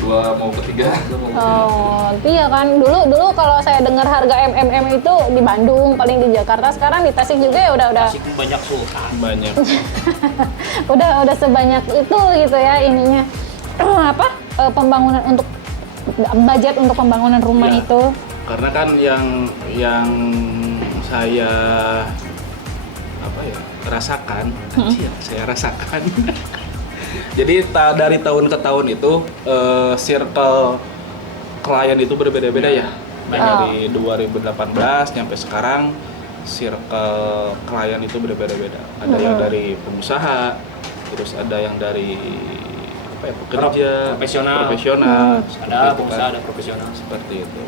Dua mau ketiga. Oh, iya kan. Dulu kalau saya dengar harga MMM itu di Bandung, paling di Jakarta, sekarang di Tasik juga ya udah Tasik banyak sultan. Banyak. udah sebanyak itu gitu ya ininya. Pembangunan untuk budget untuk pembangunan rumah Iya. itu. Karena kan yang saya rasakan, saya rasakan. Jadi dari tahun ke tahun itu circle klien itu berbeda-beda ya. Dari 2018 sampai sekarang circle klien itu berbeda-beda. Ada yang dari pengusaha, terus ada yang dari pekerja, profesional. Ada pengusaha, ada profesional seperti itu.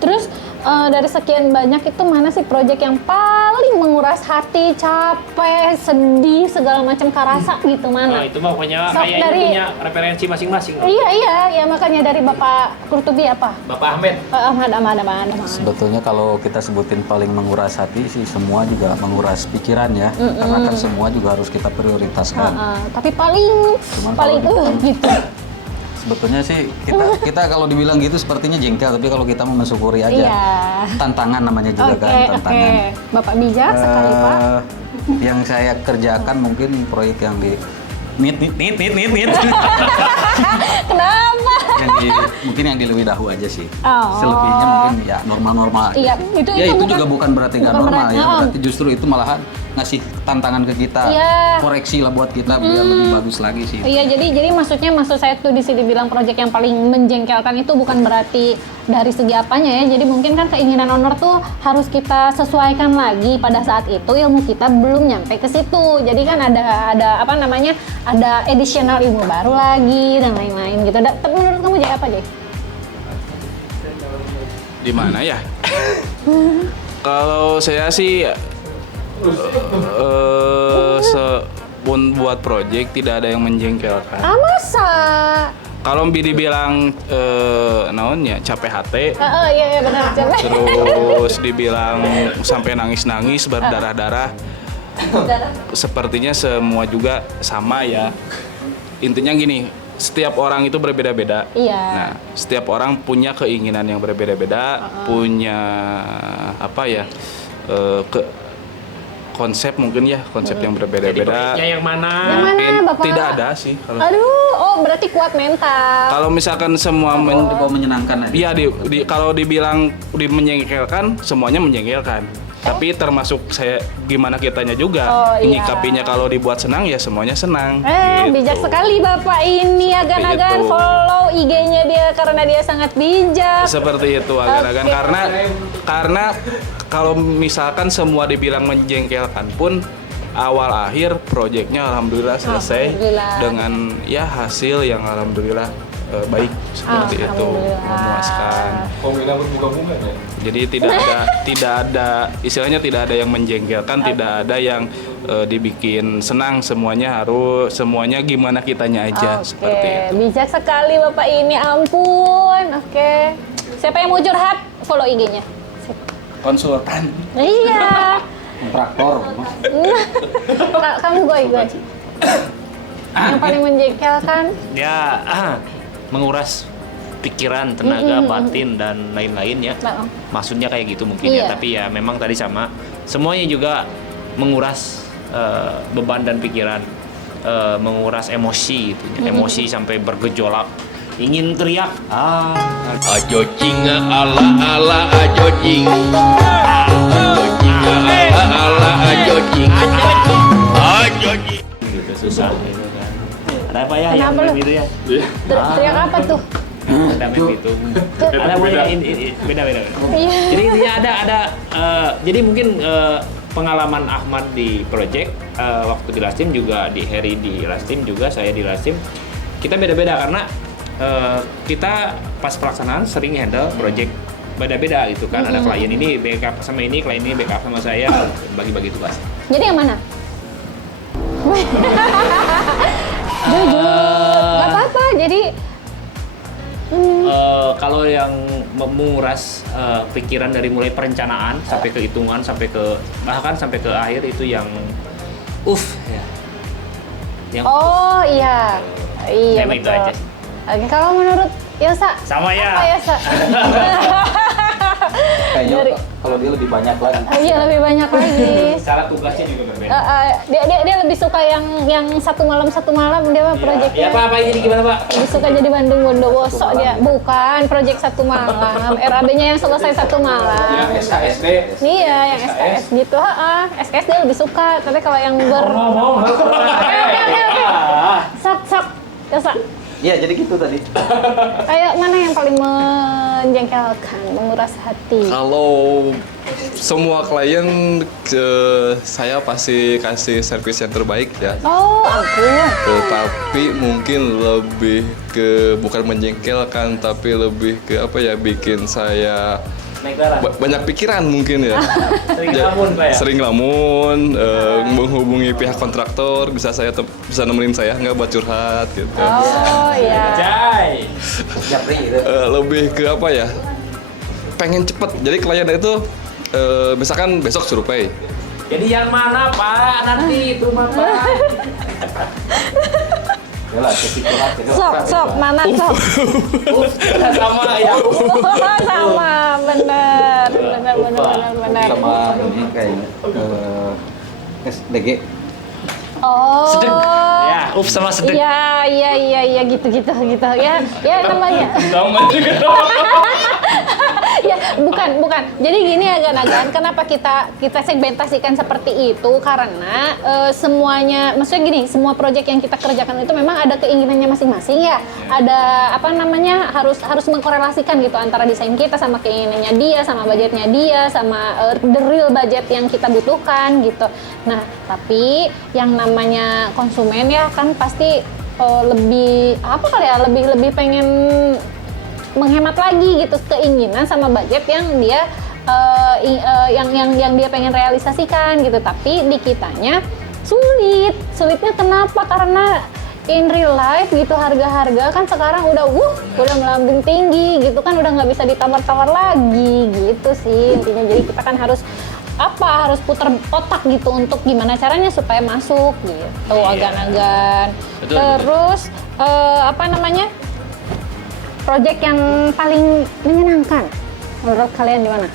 Terus dari sekian banyak itu mana sih proyek yang paling menguras hati, capek, sedih, segala macam karasa gitu mana? Itu mah pokoknya Sok kayak dari- punya referensi masing-masing. Iya, makanya dari Bapak Kurtubi apa? Bapak Ahmed. Ahmad. Sebetulnya kalau kita sebutin paling menguras hati sih semua juga menguras pikiran ya, karena kan semua juga harus kita prioritaskan. Tapi paling kalau gitu. Sebetulnya sih kita kalau dibilang gitu sepertinya jengkel, tapi kalau kita mau mensyukuri aja. Iya. Tantangan namanya juga kan, tantangan. Bapak bijak sekali Pak. Yang saya kerjakan mungkin proyek yang di nit. Kenapa? Mungkin yang di Lewidahu aja sih. Oh. Selebihnya mungkin ya normal-normal. Iya, aja. itu juga bukan berarti nggak bukan normal berarti- ya. Berarti justru itu malahan ngasih tantangan ke kita, Iya. koreksi lah buat kita biar lebih bagus lagi sih. Iya, jadi maksud saya tuh di sini bilang proyek yang paling menjengkelkan itu bukan berarti dari segi apanya ya. Jadi mungkin kan keinginan owner tuh harus kita sesuaikan lagi pada saat itu ilmu kita belum nyampe ke situ. Jadi kan ada apa namanya? Ada additional ilmu baru lagi dan lain-lain gitu. Tapi menurut kamu jadi apa, Jay? Di mana ya? Kalau saya sih buat project tidak ada yang menjengkelkan. Masa? Kalau dibilang naonnya capek hati, Iya benar capek. terus dibilang sampai nangis-nangis berdarah-darah, sepertinya semua juga sama ya. Intinya gini, setiap orang itu berbeda-beda. Iya. Nah, setiap orang punya keinginan yang berbeda-beda, punya apa ya, konsep mungkin ya, konsep yang Jadi berbeda-beda. proyeknya yang mana? Yang mana, Mungkin Bapak? tidak ada sih kalau Berarti kuat mental. kalau misalkan semua Dibawa menyenangkan aja. iya kalau dibilang menjengkelkan, semuanya menjengkelkan. Tapi termasuk saya gimana kitanya juga Oh, iya. menyikapinya. Kalau dibuat senang ya semuanya senang. Gitu. Bijak sekali Bapak ini agan-agan itu. follow IG-nya dia karena dia sangat bijak. Seperti itu agan-agan Oke. karena kalau misalkan semua dibilang menjengkelkan pun awal akhir proyeknya alhamdulillah selesai Alhamdulillah. dengan ya hasil yang alhamdulillah baik seperti itu, Alhamdulillah. memuaskan. Kombinasi bunga-bunga ya. Jadi tidak ada istilahnya tidak ada yang menjengkelkan, tidak ada yang dibikin senang, semuanya gimana kitanya aja seperti itu. Bijak sekali Bapak ini, ampun. Oke. Siapa yang mau curhat? Follow IG-nya. Konsultan, Iya. kontraktor. Kamu goy. Yang paling menjengkelkan. Ya menguras pikiran, tenaga, batin dan lain-lain ya. Nah, Maksudnya kayak gitu mungkin Iya. ya. Tapi ya memang tadi sama. Semuanya juga menguras beban dan pikiran, menguras emosi gitu. Emosi sampai bergejolak, ingin teriak. Ajo cinga ala ala ajo cing. Ajo cinga ala ala ajo cing. Ajo cing. Gitu susah gitu kan. Ada apa ya yang Kenapa lu? begitu ya? Teriak apa tuh? Ada begitu. Ada apa ya? Beda. Iya. Jadi intinya ada jadi mungkin pengalaman Ahmad di project waktu di Lastim juga, di Heri di Lastim juga, saya di Lastim, kita beda-beda karena kita pas pelaksanaan sering handle project beda-beda gitu kan. Ada klien ini backup sama ini, klien ini backup sama saya, bagi-bagi tugas. Jadi yang mana? Jujur, nggak apa-apa. Jadi Kalau yang menguras pikiran dari mulai perencanaan sampai ke hitungan sampai ke bahkan sampai ke akhir itu yang ya. Yang oh iya, iya Emang itu betul. aja sih. Oke, kalau menurut Yosa, Sama ya. apa Yosa? Kayaknya Dari- kalau dia lebih banyak lagi. Iya lebih banyak lagi. Cara tugasnya juga berbeda. Dia lebih suka yang satu malam dia mah proyeknya. Ya apa ini gimana Pak? Lebih suka jadi Bandung Bondowoso dia. Bukan proyek satu malam. RAB-nya yang selesai satu malam. SKSD. Iya, yang SKS gitu. SKS dia lebih suka. Tapi kalau yang Ngomong. Oke. Sok. Yosa. Iya, jadi gitu tadi. Kayak mana yang paling menjengkelkan, menguras hati? Kalau semua klien saya pasti kasih servis yang terbaik ya. Oh, ampun. Tetapi mungkin lebih ke bukan menjengkelkan, tapi lebih ke apa ya, bikin saya Naik darah. banyak pikiran mungkin ya. Sering lamun Pak ya. Sering lamun, menghubungi pihak kontraktor, bisa nemenin saya nggak buat curhat gitu. Oh, iya. Jai. Japri gitu. Lebih ke apa ya, pengen cepet. Jadi klien itu misalkan besok survei. Jadi yang mana Pak? Nanti itu mah Pak. Yalah, sesi curhat gitu. Sok, mana sok? Sama ya. Sama, bener. Sama ini kayaknya SDG. Oh. Sedek. Ya, sama sedek. Iya, gitu. Ya namanya. Ya, bukan. Jadi gini agan-agan, kenapa kita segmentasikan seperti itu? Karena semuanya, maksudnya gini, semua proyek yang kita kerjakan itu memang ada keinginannya masing-masing ya. Ada apa namanya, harus mengkorelasikan gitu antara desain kita sama keinginannya dia, sama budgetnya dia, sama the real budget yang kita butuhkan gitu. Nah, tapi yang namanya konsumen ya kan pasti lebih apa kali ya, lebih pengen menghemat lagi gitu, keinginan sama budget yang dia yang dia pengen realisasikan gitu. Tapi di kitanya sulitnya kenapa? Karena in real life gitu, harga-harga kan sekarang udah melambung tinggi gitu kan, udah nggak bisa ditawar-tawar lagi gitu sih intinya. Jadi kita kan harus putar otak gitu untuk gimana caranya supaya masuk gitu, agan-agan. Betul, Terus apa namanya, project yang paling menyenangkan menurut kalian di mana?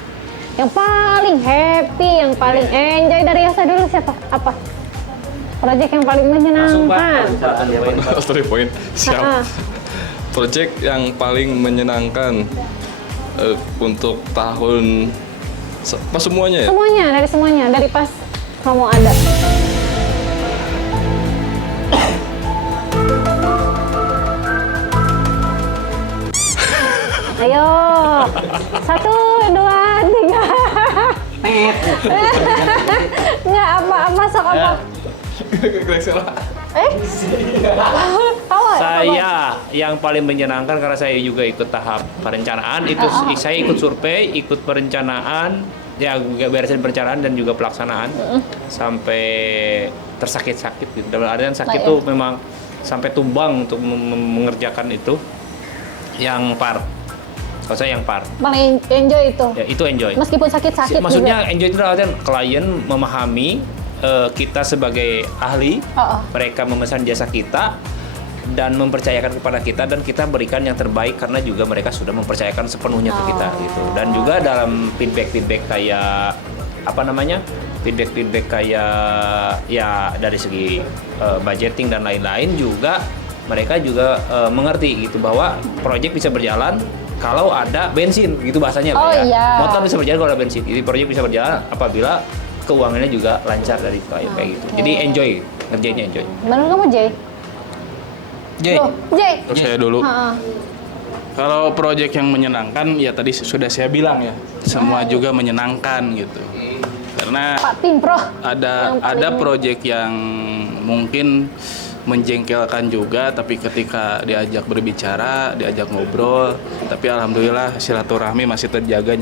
Yang paling happy, yang paling enjoy dari Yasa dulu siapa? Apa? Project yang paling menyenangkan. Story point. Siap. Project yang paling menyenangkan untuk tahun pas semuanya ya? Semuanya, dari pas kamu ada. Ayo, 1, 2, 3. Nggak apa sok apa? Saya yang paling menyenangkan karena saya juga ikut tahap perencanaan itu saya ikut survei, ikut perencanaan, ya beresin perencanaan dan juga pelaksanaan sampai tersakit-sakit gitu. Dalam artian sakit tuh memang sampai tumbang untuk mengerjakan itu yang par. Kalau saya yang par. Paling enjoy itu. Ya, itu enjoy. Meskipun sakit-sakit Maksudnya juga. enjoy itu artian klien memahami kita sebagai ahli, mereka memesan jasa kita dan mempercayakan kepada kita dan kita berikan yang terbaik karena juga mereka sudah mempercayakan sepenuhnya ke kita gitu. Dan juga dalam feedback kayak apa namanya? Feedback kayak ya dari segi budgeting dan lain-lain juga mereka juga mengerti gitu bahwa proyek bisa berjalan kalau ada bensin gitu bahasanya lah ya. Iya. Motor bisa berjalan kalau ada bensin. Jadi proyek bisa berjalan apabila keuangannya juga lancar dari klien kayak gitu. Jadi enjoy, ngerjainnya enjoy. Menurut kamu Jay? Jay. Loh, Jay. Saya dulu. Kalau proyek yang menyenangkan ya tadi sudah saya bilang ya, semua juga menyenangkan gitu. Karena Pak Tim Pro. ada proyek yang mungkin menjengkelkan juga, tapi ketika diajak berbicara, diajak ngobrol, tapi alhamdulillah silaturahmi masih terjaga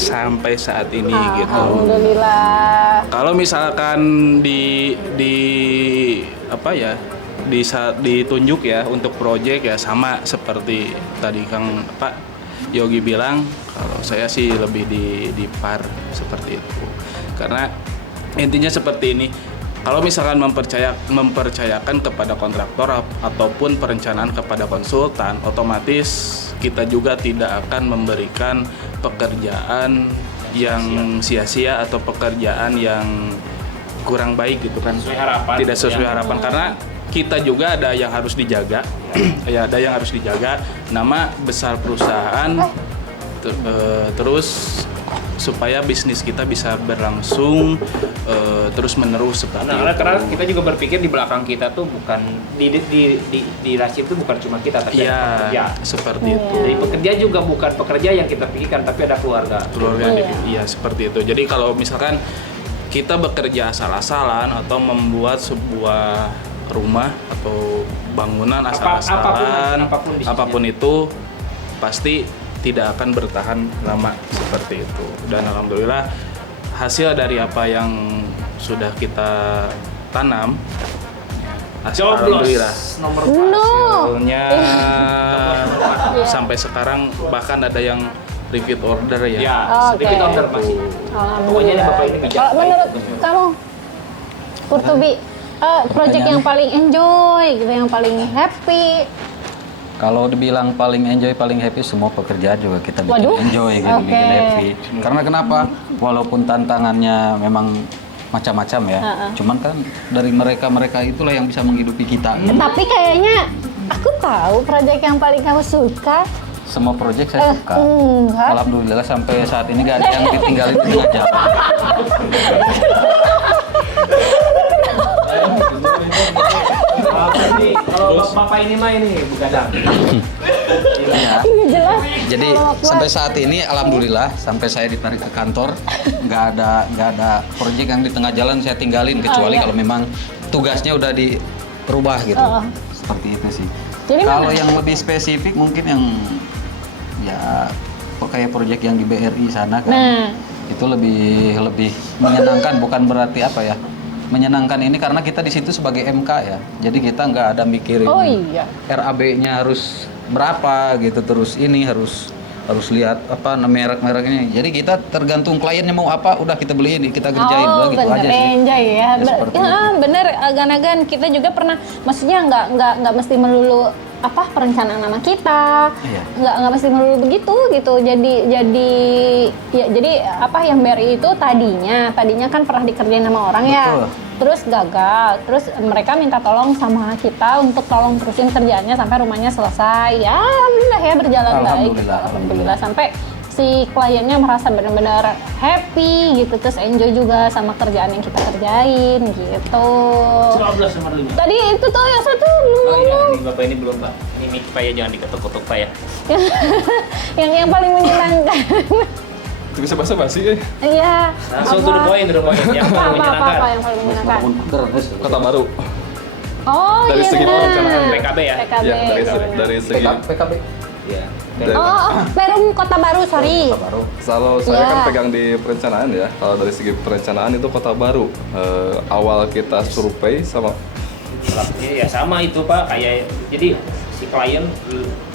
sampai saat ini gitu. Alhamdulillah. Kalau misalkan di apa ya, ditunjuk ya untuk proyek ya sama seperti tadi Kang Pak Yogi bilang, kalau saya sih lebih di par seperti itu. Karena intinya seperti ini. Kalau misalkan mempercayakan kepada kontraktor ataupun perencanaan kepada konsultan, otomatis kita juga tidak akan memberikan pekerjaan yang sia-sia atau pekerjaan yang kurang baik gitu kan. Tidak sesuai harapan karena kita juga ada yang harus dijaga. Ya, ada yang harus dijaga. Nama besar perusahaan terus supaya bisnis kita bisa berlangsung terus menerus seperti itu. Karena kita juga berpikir di belakang kita tuh bukan di Rasif itu bukan cuma kita tapi ada pekerja. Seperti itu. Jadi pekerja juga bukan pekerja yang kita pikirkan tapi ada keluarga. Iya seperti itu. Jadi kalau misalkan kita bekerja asal-asalan atau membuat sebuah rumah atau bangunan asal-asalan apapun itu pasti tidak akan bertahan lama seperti itu. Dan alhamdulillah hasil dari apa yang sudah kita tanam alhamdulillah hasilnya sampai sekarang bahkan ada yang repeat order ya. Ya, repeat order masih. Pokoknya ini Bapak ini bijak. Menurut kamu Kurtubi project yang paling enjoy gitu, yang paling happy? Kalau dibilang paling enjoy, paling happy, semua pekerjaan juga kita bikin enjoy gitu, bikin happy. Karena kenapa? Walaupun tantangannya memang macam-macam ya, cuman kan dari mereka itulah yang bisa menghidupi kita. Tapi kayaknya aku tahu project yang paling kamu suka. Semua proyek saya suka. Enggak. Alhamdulillah sampai saat ini gak ada yang ditinggalin di tengah jalan. Kalau Bapak ini mah ini begadang. Ini jelas. Jadi sampai saat ini alhamdulillah sampai saya ditarik ke kantor nggak ada proyek yang di tengah jalan saya tinggalin kecuali kalau memang tugasnya udah dirubah gitu. Seperti itu sih. Jadi kalau yang lebih spesifik mungkin yang ya kayak proyek yang di BRI sana kan. Itu lebih menyenangkan, bukan berarti apa ya. Menyenangkan ini karena kita di situ sebagai MK ya. Jadi kita nggak ada mikirin RAB-nya harus berapa gitu, terus ini harus lihat apa merek-mereknya. Jadi kita tergantung kliennya mau apa, udah kita beliin, kita kerjain, udah gitu aja sih. Enjoy ya. Seperti itu. Bener, agan-agan kita juga pernah, maksudnya nggak mesti melulu perencanaan nama kita. Iya. Nggak mesti melulu begitu gitu. Jadi apa yang BRI itu tadinya kan pernah dikerjain sama orang ya. Betul. Terus gagal. Terus mereka minta tolong sama kita untuk tolong terusin kerjaannya sampai rumahnya selesai. Ya alhamdulillah ya berjalan baik. Gitu. Alhamdulillah sampai si kliennya merasa benar-benar happy gitu, terus enjoy juga sama kerjaan yang kita kerjain gitu. 19 nomor 5. Tadi itu tuh yang satu belum Oh iya, ngomong. ini Bapak ini belum Pak. Ini mic Pak ya, jangan diketuk-ketuk Pak ya. yang paling menyenangkan. Itu bisa basa-basi Iya. Langsung to the point, Yang paling Apa menyenangkan. yang paling menyenangkan? Kota Baru. Oh Dari iya segi benar. perencanaan PKB ya? PKB. Ya, dari segi PKB. Iya. Perum Kota Baru, sorry. Baru. Kalau saya Ya. kan pegang di perencanaan ya. Kalau dari segi perencanaan itu Kota Baru. Awal kita survei sama Ya sama itu Pak, kayak jadi si klien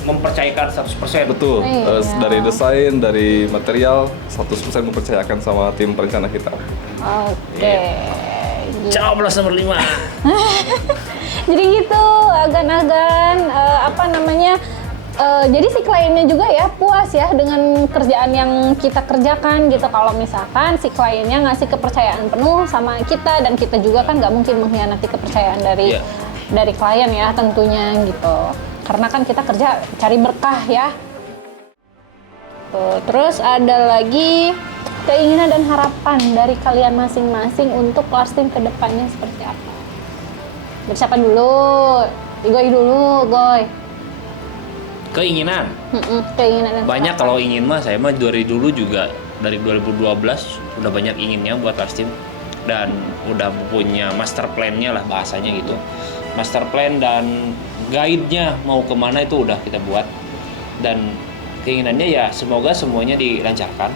mempercayakan 100%. betul Iya. dari desain, dari material 100% mempercayakan sama tim perencana kita. Oke. Gitu. Coblos nomor 5. Jadi gitu, agan-agan jadi si kliennya juga ya puas ya dengan kerjaan yang kita kerjakan gitu. Kalau misalkan si kliennya ngasih kepercayaan penuh sama kita dan kita juga kan nggak mungkin mengkhianati kepercayaan dari Iya. dari klien ya tentunya gitu. Karena kan kita kerja cari berkah ya. Tuh, terus ada lagi keinginan dan harapan dari kalian masing-masing untuk kelas tim kedepannya seperti apa? Bersiapa dulu? Goy dulu, Goy. Keinginan. Keinginan dan Banyak harapan. kalau ingin mah, saya mah dari dulu juga dari 2012 udah banyak inginnya buat Rastim dan udah punya master plan-nya lah bahasanya gitu. Master plan dan guide-nya mau kemana itu udah kita buat dan keinginannya ya semoga semuanya dilancarkan.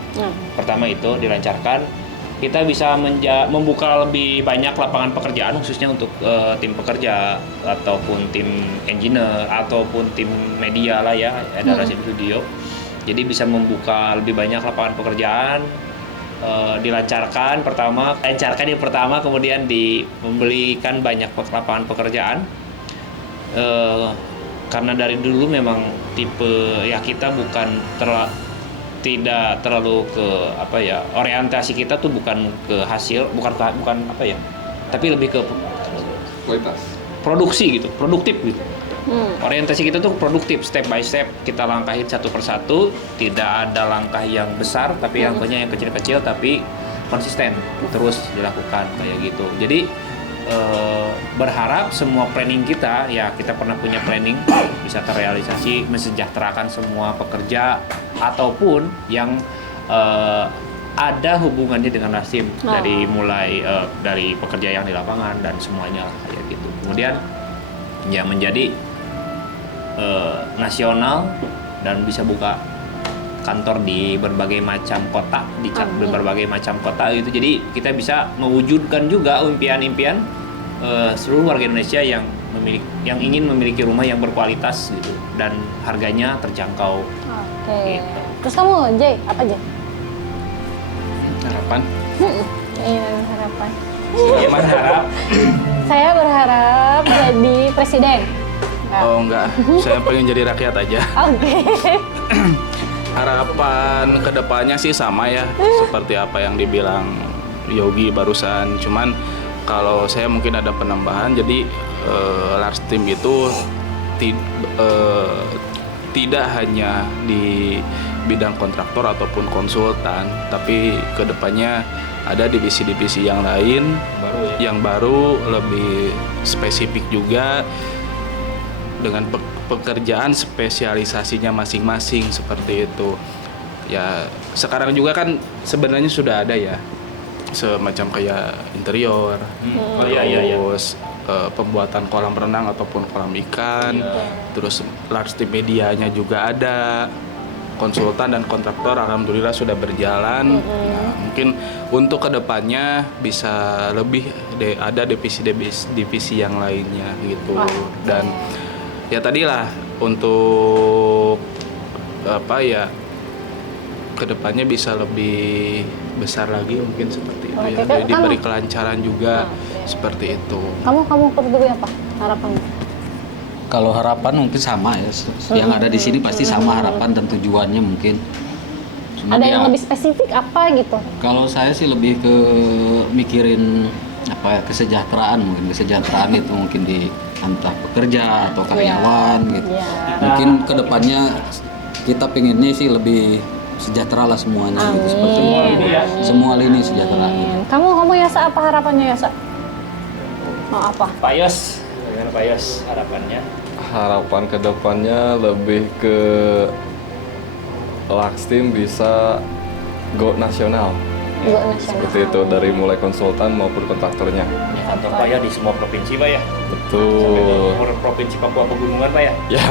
Pertama itu dilancarkan, kita bisa membuka lebih banyak lapangan pekerjaan khususnya untuk tim pekerja ataupun tim engineer ataupun tim media lah ya, ada Rasim Studio. Jadi bisa membuka lebih banyak lapangan pekerjaan, dilancarkan yang pertama, kemudian memberikan banyak lapangan pekerjaan. Karena dari dulu memang tipe ya kita bukan tidak terlalu ke orientasi kita tuh bukan ke hasil, bukan tapi lebih ke Kualitas. produksi gitu, produktif gitu. Orientasi kita tuh produktif, step by step kita langkahin satu persatu, tidak ada langkah yang besar tapi langkahnya yang kecil-kecil tapi konsisten terus dilakukan kayak gitu. Jadi berharap semua planning kita, ya kita pernah punya planning bisa terrealisasi, mensejahterakan semua pekerja ataupun yang ada hubungannya dengan Rasim dari mulai dari pekerja yang di lapangan dan semuanya lah kayak gitu. Kemudian ya menjadi nasional dan bisa buka kantor di berbagai macam kota, di berbagai macam kota itu. Jadi kita bisa mewujudkan juga impian-impian seluruh warga Indonesia yang ingin memiliki rumah yang berkualitas gitu dan harganya terjangkau. Oke. Gitu. Terus kamu, Jay, apa Jay? Harapan? Keinginan dan harapan. Ya Mas harap Saya berharap jadi presiden. Oh enggak, saya pengen jadi rakyat aja. Oke. Harapan kedepannya sih sama ya, seperti apa yang dibilang Yogi barusan. Cuman kalau saya mungkin ada penambahan, jadi large team itu tidak hanya di bidang kontraktor ataupun konsultan, tapi kedepannya ada divisi-divisi yang lain yang baru lebih spesifik juga dengan pekerjaan spesialisasinya masing-masing seperti itu. Ya sekarang juga kan sebenarnya sudah ada ya semacam kayak interior, terus pembuatan kolam renang ataupun kolam ikan, terus large team medianya juga ada, konsultan dan kontraktor alhamdulillah sudah berjalan. Nah, mungkin untuk kedepannya bisa lebih ada divisi yang lainnya gitu. Dan ya tadilah untuk kedepannya bisa lebih besar lagi mungkin seperti itu ya. Jadi diberi kelancaran juga seperti itu. Kamu kedua apa harapannya? Kalau harapan mungkin sama ya, yang ada di sini pasti sama harapan dan tujuannya mungkin. Cuma Ada dia- yang lebih spesifik apa gitu? Kalau saya sih lebih ke mikirin apa ya, kesejahteraan, mungkin kesejahteraan itu mungkin di antara pekerja atau karyawan gitu. Iya. Mungkin kedepannya kita pengennya sih lebih sejahtera lah semuanya gitu, seperti Semua ini ya. semua lini sejahtera. Kamu Yasa, apa harapannya Yasa? Mau apa? Pak Yos, bagaimana Pak Yos harapannya? Harapan kedepannya lebih ke Laksteam bisa go nasional. Go nasional. Seperti itu dari mulai konsultan maupun kontraktornya. Ini kantor Pak ya di semua provinsi Pak ya. Betul. Provinsi Papua Pegunungan Pak ya. Ya,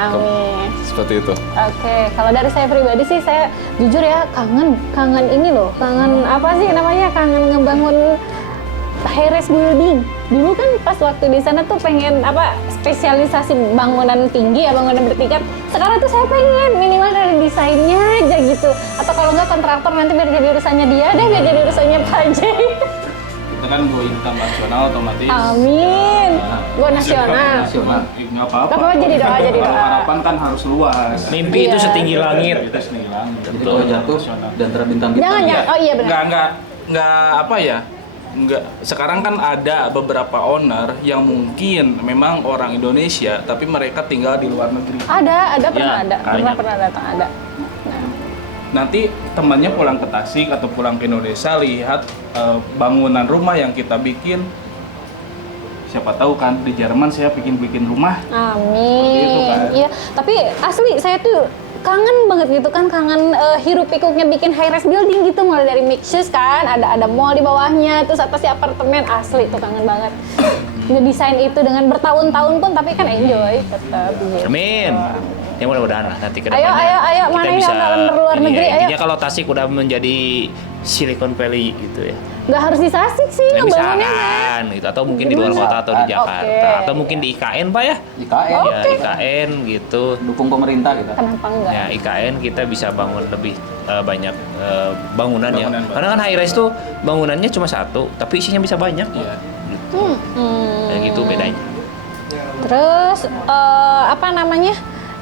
Amin. seperti itu. Oke, kalau dari saya pribadi sih, saya jujur ya kangen ini loh, kangen apa sih namanya, kangen ngebangun high-rise building. Dulu kan pas waktu di sana tuh pengen apa, spesialisasi bangunan tinggi ya, bangunan bertingkat. Sekarang tuh saya pengen minimal dari desainnya aja gitu. Atau kalau nggak kontraktor nanti biar jadi urusannya dia deh, biar jadi urusannya Pak J. Kita kan go income nasional otomatis. Amin. Gua nasional. Nasional. Nggak apa-apa. Nggak apa-apa, jadi doa, jadi Kalau doa. harapan kan harus luas. Mimpi itu Iya. setinggi langit. Kita sendiri langit. Jadi kalau jatuh dan terbintang Jangan ya. Oh iya benar. Nggak apa ya? Nggak. Sekarang kan ada beberapa owner yang mungkin memang orang Indonesia tapi mereka tinggal di luar negeri. Ada pernah Ya, ada. banyak. Pernah datang ada. Nanti temannya pulang ke Tasik atau pulang ke Indonesia lihat bangunan rumah yang kita bikin. Siapa tahu kan di Jerman saya bikin rumah. Amin. Seperti itu kan. Iya, tapi asli saya tuh kangen banget gitu kan, kangen hiruk pikuknya bikin high rise building gitu, mulai dari mixes kan, ada mall di bawahnya, terus atasnya apartemen, asli tuh kangen banget. Ngedesain itu dengan bertahun-tahun pun tapi kan enjoy tetap gitu. Amin. Ya mudah-mudahan lah nanti ke Ayo, depannya mana kita yang bisa akan luar ini negeri, ya, ayo. intinya kalau Tasik udah menjadi Silicon Valley gitu ya. Nggak harus di Tasik sih Ya, ngebangunnya. misalkan gitu, atau mungkin di luar kota atau di Jakarta, Oke. atau mungkin di IKN Pak ya. IKN Ya IKN gitu. dukung pemerintah kita. Kenapa enggak? Ya IKN kita bisa bangun lebih banyak bangunan ya. Bangunan Karena kan high rise tuh bangunannya cuma satu, tapi isinya bisa banyak. Iya. Gitu. Ya gitu bedanya. Terus apa namanya?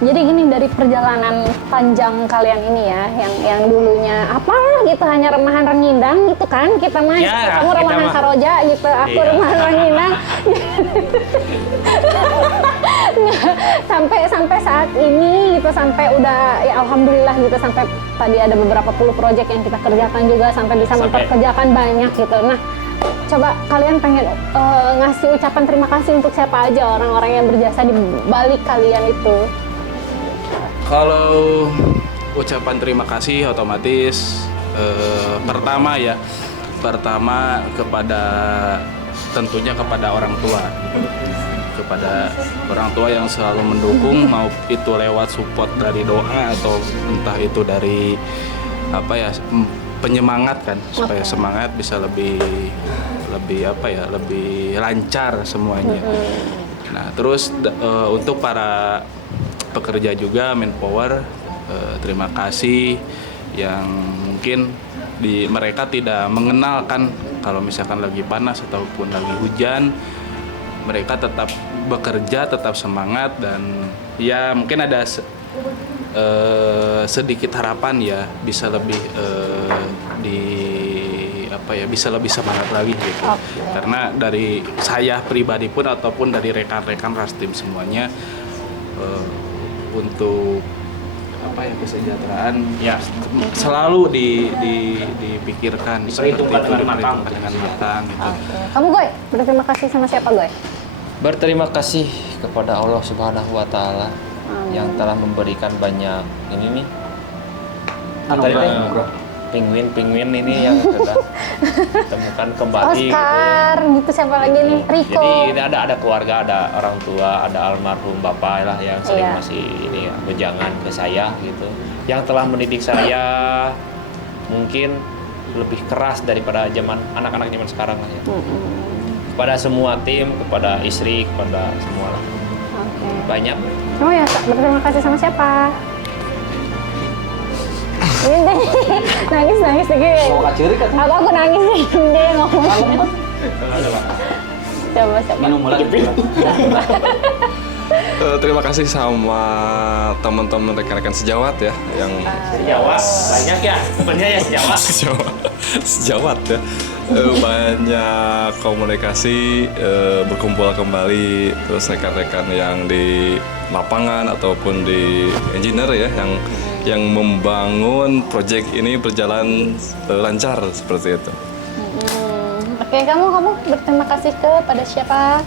Jadi gini, dari perjalanan panjang kalian ini ya, yang dulunya apa gitu hanya remahan Rengindang gitu kan, kita mah Ya, kamu kita remahan mah. Saroja gitu, aku Iya. remahan Rengindang. sampai saat ini gitu, sampai udah ya alhamdulillah gitu, sampai tadi ada beberapa puluh proyek yang kita kerjakan juga, sampai bisa Sampai- memperkerjakan banyak gitu. Nah, coba kalian pengen ngasih ucapan terima kasih untuk siapa aja orang-orang yang berjasa di balik kalian itu. Kalau ucapan terima kasih otomatis pertama kepada tentunya kepada orang tua, kepada orang tua yang selalu mendukung, mau itu lewat support dari doa atau entah itu dari apa ya, penyemangat kan, supaya semangat bisa lebih lancar semuanya. Nah terus untuk para pekerja juga Manpower, terima kasih yang mungkin mereka tidak mengenalkan kalau misalkan lagi panas ataupun lagi hujan, mereka tetap bekerja, tetap semangat, dan ya mungkin ada sedikit harapan ya bisa lebih bisa lebih semangat lagi gitu. Karena dari saya pribadi pun ataupun dari rekan-rekan Rastim semuanya, untuk kesejahteraan Ya. selalu dipikirkan, Diperhitungkan dengan matang. diperhitungkan dengan matang gitu. Kamu Goy, berterima kasih sama siapa Goy? Berterima kasih kepada Allah Subhanahu wa taala yang telah memberikan banyak ini nih. Tadi teh penguin ini yang sudah temukan kembali gitu ya. Oscar, gitu siapa lagi nih? Rico. Jadi ini ada keluarga, ada orang tua, ada almarhum bapak lah yang sering Iya. masih ini ya, wejangan ke saya gitu. Yang telah mendidik saya mungkin lebih keras daripada anak-anak zaman sekarang lah ya. Kepada semua tim, kepada istri, kepada semua lah. Oke. Banyak. Oh ya, Kak, berterima kasih sama siapa? Ini deh, nangis deh. Oh, kaciri kan? Aku nangis nih, dia ngomong. Coba. Minum lagi. Terima kasih sama teman-teman rekan-rekan sejawat ya yang Sejawat banyak ya, sebenarnya ya sejawat. sejawat ya. Banyak komunikasi, berkumpul kembali, terus rekan-rekan yang di lapangan ataupun di engineer ya yang membangun proyek ini berjalan lancar seperti itu. Oke, kamu berterima kasih kepada siapa?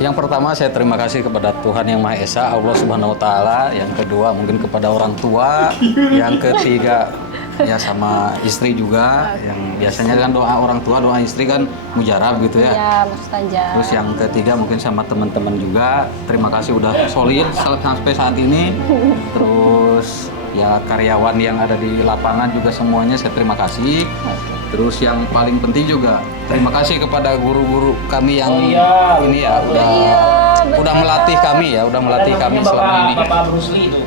Yang pertama saya terima kasih kepada Tuhan Yang Maha Esa, Allah Subhanahu Wa Taala. Yang kedua mungkin kepada orang tua. Yang ketiga ya sama istri juga. Yang biasanya kan doa orang tua, doa istri kan mujarab gitu ya. Ya, mustajab. Terus yang ketiga mungkin sama teman-teman juga. Terima kasih udah solid sampai saat ini. Terus ya karyawan yang ada di lapangan juga semuanya saya terima kasih. Terus yang paling penting juga terima kasih kepada guru-guru kami yang ini ya udah melatih kami ya, udah melatih kami selama ini. Bapak Bruce Lee itu.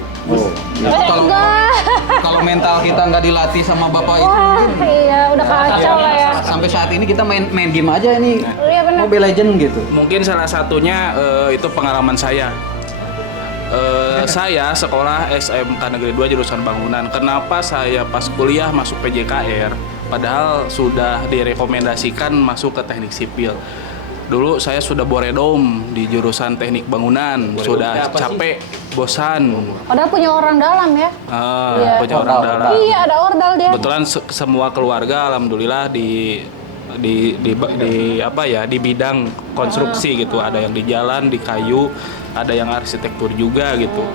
Kalau mental kita nggak dilatih sama bapak itu, Wah, iya udah kacau lah ya. sampai saat ini kita main game aja ini, Iya benar. Mobile Legend gitu. Mungkin salah satunya itu pengalaman saya. Saya sekolah SMK Negeri 2 jurusan bangunan. Kenapa saya pas kuliah masuk PJKR padahal sudah direkomendasikan masuk ke teknik sipil. Dulu saya sudah boredom di jurusan teknik bangunan, sudah capek, bosan. Padahal punya orang dalam ya. Iya. Punya orang dalam. Iya, ada ordal dia. Kebetulan semua keluarga alhamdulillah di apa ya, di bidang konstruksi gitu. Ada yang di jalan, di kayu, ada yang arsitektur juga gitu.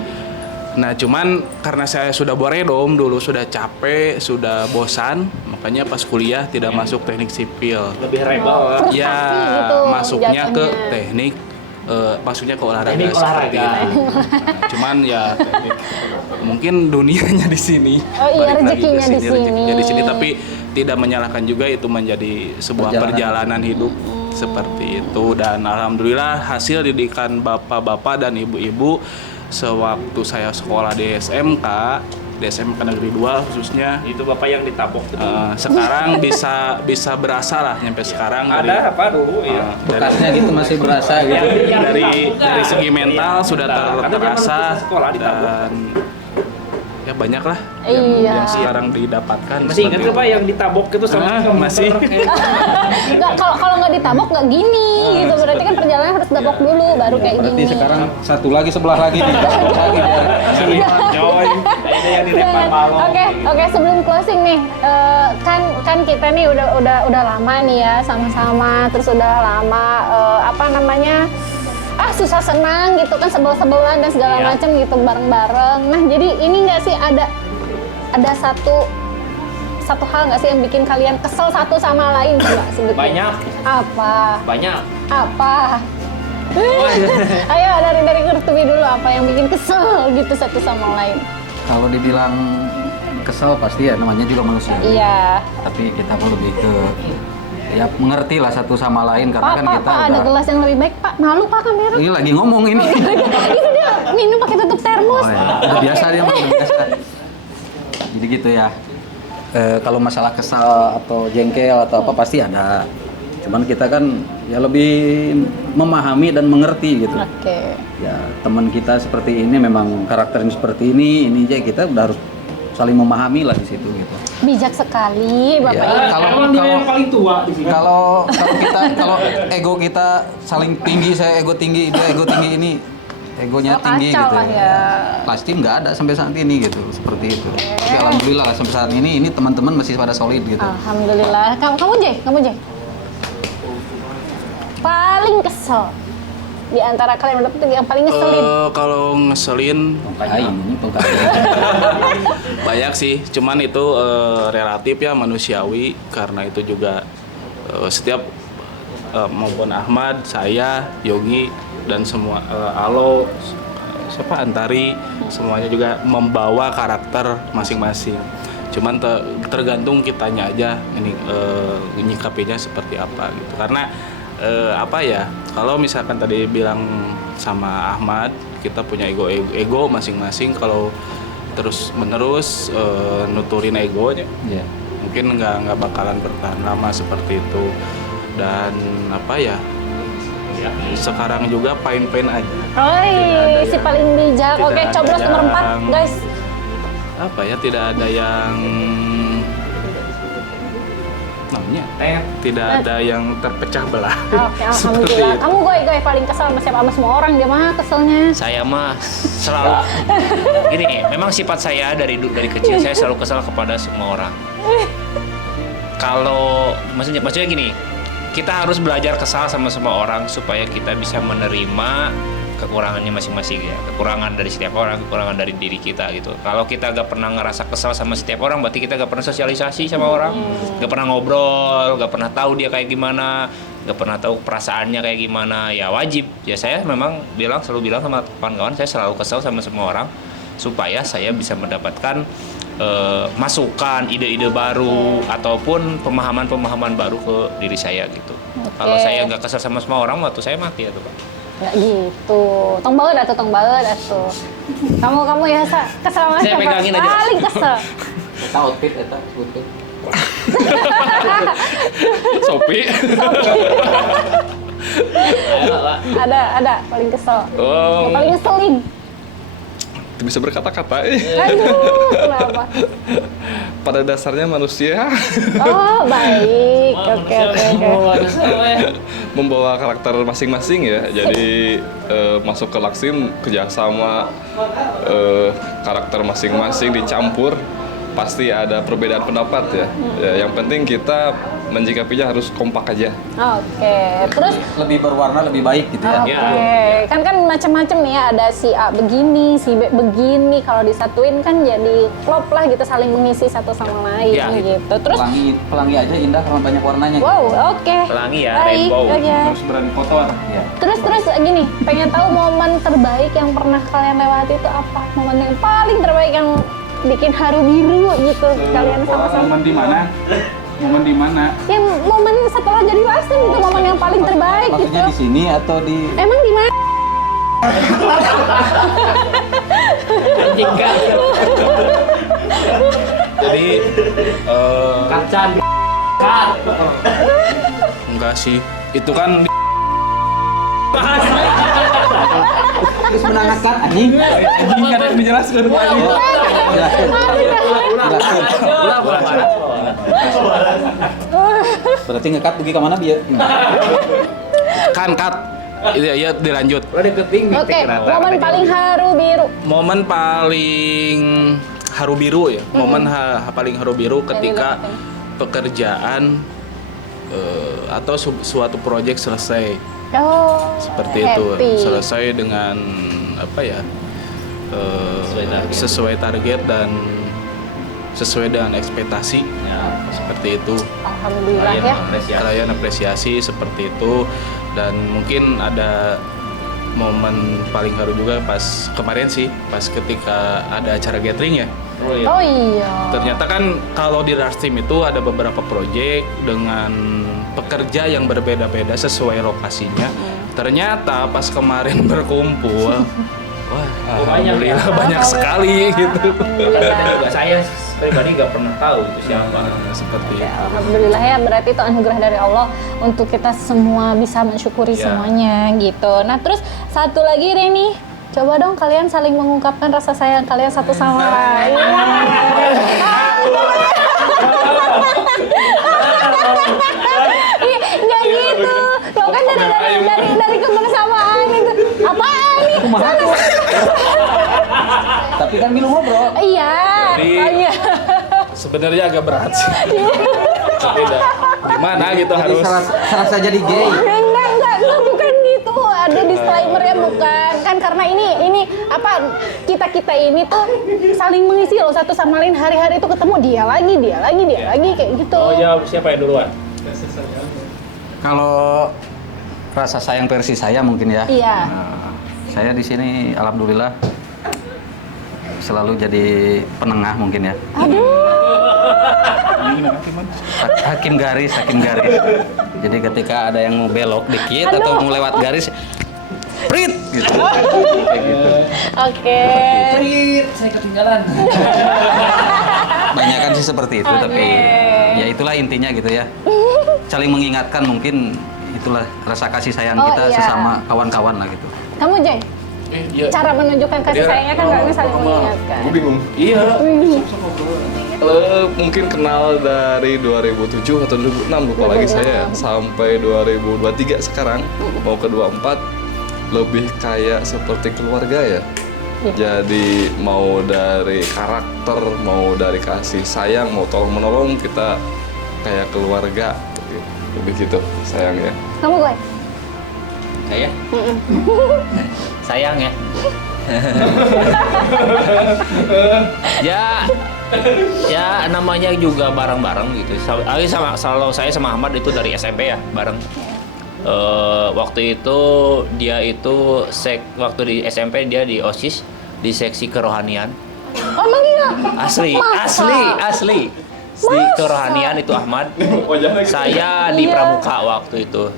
Nah, cuman karena saya sudah boredom dulu, sudah capek, sudah bosan, makanya pas kuliah tidak masuk teknik sipil. Lebih rebel. Ya, gitu masuknya ke jatuhnya. teknik masuknya ke olahraga Teknik seperti olahraga. itu. Cuman ya teknik, mungkin dunianya di sini. Oh iya, Balik lagi ke rezekinya di sini. rezekinya di sini, tapi tidak menyalahkan juga itu menjadi sebuah perjalanan hidup seperti itu. Dan alhamdulillah hasil didikan bapak-bapak dan ibu-ibu sewaktu saya sekolah di SMK Negeri 2 khususnya, Itu bapak yang ditabok itu. sekarang bisa berasa lah nyampe sekarang Ada apa dulu ya? Bekasnya gitu masih berasa gitu. dari segi mental sudah terasa sekolah ditabok. dan ya banyak lah Iya. yang sekarang didapatkan. Masih ingat seperti tuh Pak yang ditabok itu sama masih. Nggak, kalau nggak ditabok nggak gini gitu. Berarti kan perjalanan harus tabok dulu baru kayak Berarti gini. sekarang satu lagi sebelah lagi nih, satu lagi dia. Joy. Ada yang dilempar Jangan. balon. Oke, sebelum closing nih, kan kita nih udah lama nih ya sama-sama, terus udah lama susah senang gitu kan, sebel-sebelan dan segala Iya. macam gitu bareng-bareng. Nah, jadi ini nggak sih ada satu hal nggak sih yang bikin kalian kesel satu sama lain nggak sebetulnya? Banyak. Apa? Banyak. Ayo dari Kurtubi dulu, apa yang bikin kesel gitu satu sama lain? Kalau dibilang kesel pasti ya namanya juga manusia. Iya. Tapi kita pun lebih ke ya mengerti lah satu sama lain karena kan kita Pak, ada gelas yang lebih baik, Pak. Malu Pak kamera. ini lagi ngomong ini. Itu dia minum pakai tutup termos. Oh, ya. Udah biasa dia mah, udah biasa. Jadi gitu ya. Kalau masalah kesal atau jengkel atau apa pasti ada. Cuman kita kan ya lebih memahami dan mengerti gitu. Oke. Ya teman kita seperti ini memang karakternya seperti ini aja kita udah harus saling memahami lah di situ gitu. Bijak sekali Bapak Ya, ini. Emang dia yang paling tua di sini. Kalau ego kita saling tinggi, saya ego tinggi, dia ego tinggi ini egonya Oh, tinggi kacau gitu lah ya. pasti nggak ada sampai saat ini gitu, seperti itu. Tapi alhamdulillah lah sampai saat ini teman-teman masih pada solid gitu. Alhamdulillah. Kamu J. Paling kesel di antara kalian berdua tuh yang paling ngeselin. Kalau ngeselin Tongkat. banyak sih, cuman itu relatif ya, manusiawi, karena itu juga setiap maupun Ahmad, saya, Yogi dan semua Alo, siapa Antari, semuanya juga membawa karakter masing-masing. Cuman tergantung kitanya aja ini nyikapinya seperti apa gitu. Karena apa ya, kalau misalkan tadi bilang sama Ahmad, kita punya ego masing-masing. Kalau terus menerus nuturin egonya, Iya. mungkin nggak bakalan bertahan lama seperti itu. Dan apa ya, sekarang juga fine-fine aja. Oi, si paling bijak. tidak Oke, ada coblos nomor 4, yang- guys. Apa ya, tidak ada yang namanya tidak ada yang terpecah belah. Oke, Seperti alhamdulillah. itu. Kamu goy paling kesel sama siapa? Sama semua orang dia mah keselnya. Saya mah selalu gini, memang sifat saya dari kecil saya selalu kesal kepada semua orang. Kalau maksudnya gini, kita harus belajar kesal sama semua orang supaya kita bisa menerima kekurangannya masing-masing ya. Kekurangan dari setiap orang, kekurangan dari diri kita gitu. Kalau kita gak pernah ngerasa kesal sama setiap orang, berarti kita gak pernah sosialisasi sama orang, gak pernah ngobrol, gak pernah tahu dia kayak gimana, gak pernah tahu perasaannya kayak gimana. Ya wajib. Ya saya memang selalu bilang sama kawan-kawan, saya selalu kesal sama semua orang supaya saya bisa mendapatkan masukan, ide-ide baru ataupun pemahaman-pemahaman baru ke diri saya gitu. Kalau saya nggak kesal sama semua orang, waktu saya mati ya tuh Pak. Ya gitu. Tong banget atuh. Kamu ya kesel sama Saya siapa? pegangin aja. Paling kesel. Eta outfit eta sebutkeun. Sopi. Ada paling kesel. Oh. Yang paling ngeselin. Bisa berkata-kata. Aduh, kenapa? Pada dasarnya manusia Oh, baik. Oke. membawa karakter masing-masing ya. Jadi masuk ke Laksim kerjasama, karakter masing-masing dicampur, pasti ada perbedaan pendapat ya. Ya, yang penting kita menjikapinya harus kompak aja. Oke. Terus Lebih berwarna lebih baik gitu ya. oke, kan macam-macam nih ya, ada si A begini, si B begini. Kalau disatuin kan jadi klop lah gitu, saling mengisi satu sama lain Ya, gitu. Terus, Pelangi aja indah karena banyak warnanya. wow, oke. Pelangi ya, Baik, rainbow. oke. Harus berani kotor. Ya. Terus gini, pengen tahu momen terbaik yang pernah kalian lewati itu apa? Momen yang paling terbaik yang bikin haru biru gitu kalian sama-sama. Momen di mana? Momen di mana? Ya momen setelah jadi Laksim itu momen yang paling terbaik gitu. Maksudnya di sini atau di Emang di mana? Jadi Kacan. enggak sih. Itu kan terus menangatkan anjing. anjing kan yang dijelaskan tadi. Jelasin. Berarti ngekat pergi ke mana biar? Kan cut. Iya dilanjut. Oke, momen paling haru biru. Momen paling haru biru ya. Momen paling haru biru ketika pekerjaan atau suatu proyek selesai. Oh, Seperti happy. itu. Selesai dengan apa ya? Sesuai target dan sesuai dengan ekspektasi. Seperti itu. Alhamdulillah ya. Kalian apresiasi seperti itu, dan mungkin ada momen paling haru juga pas kemarin sih, pas ketika ada acara gathering ya. Oh iya. Ternyata kan kalau di Laksim itu ada beberapa proyek dengan pekerja yang berbeda-beda sesuai lokasinya. Ternyata pas kemarin berkumpul, wah alhamdulillah banyak sekali gitu. Alhamdulillah. Juga saya pribadi nggak pernah tahu itu siapa. Seperti Ya, itu. alhamdulillah ya, berarti itu anugerah dari Allah untuk kita semua bisa mensyukuri Ya. semuanya gitu. Nah terus satu lagi Reni, coba dong kalian saling mengungkapkan rasa sayang kalian satu sama lain. Nggak gitu, lo kan dari kebersamaan itu apaan nih? Tapi kan minum ngobrol. Iya, Jadi- iya. Sebenarnya agak berat sih. Tapi gimana gitu Jadi harus. serasa jadi gay. Enggak, bukan gitu. Ada disclaimer-nya bukan. Kan karena ini apa kita ini tuh saling mengisi loh satu sama lain, hari-hari itu ketemu dia lagi kayak gitu. Oh ya, siapa yang duluan? Kalau rasa sayang versi saya mungkin ya. Iya. Nah, saya di sini alhamdulillah selalu jadi penengah mungkin ya. Aduh. Hakim garis. Jadi ketika ada yang mau belok dikit atau mau lewat garis, prit gitu. Kayak gitu. Oke. Saya ketinggalan. Banyakan sih seperti itu, Oke. tapi ya itulah intinya gitu ya. Saling mengingatkan mungkin itulah rasa kasih sayang Oh, kita iya. sesama kawan-kawan lah gitu. Kamu Jay, Iya. cara menunjukkan kasih sayangnya kan nggak saling mengingatkan. Gue bingung. Iya. Mungkin kenal dari 2007 atau 2006 lupa lagi saya sampai 2023 sekarang mau ke 24 lebih kayak seperti keluarga ya. Jadi mau dari karakter, mau dari kasih sayang, mau tolong menolong kita kayak keluarga lebih gitu sayangnya. Kamu gue? Saya? Sayang ya. Ya namanya juga bareng-bareng gitu. Selalu saya sama Ahmad itu dari SMP ya bareng. Waktu itu dia itu waktu di SMP dia di OSIS di seksi kerohanian. Oh emang iya? Asli. Di kerohanian itu Ahmad. Saya di pramuka waktu itu.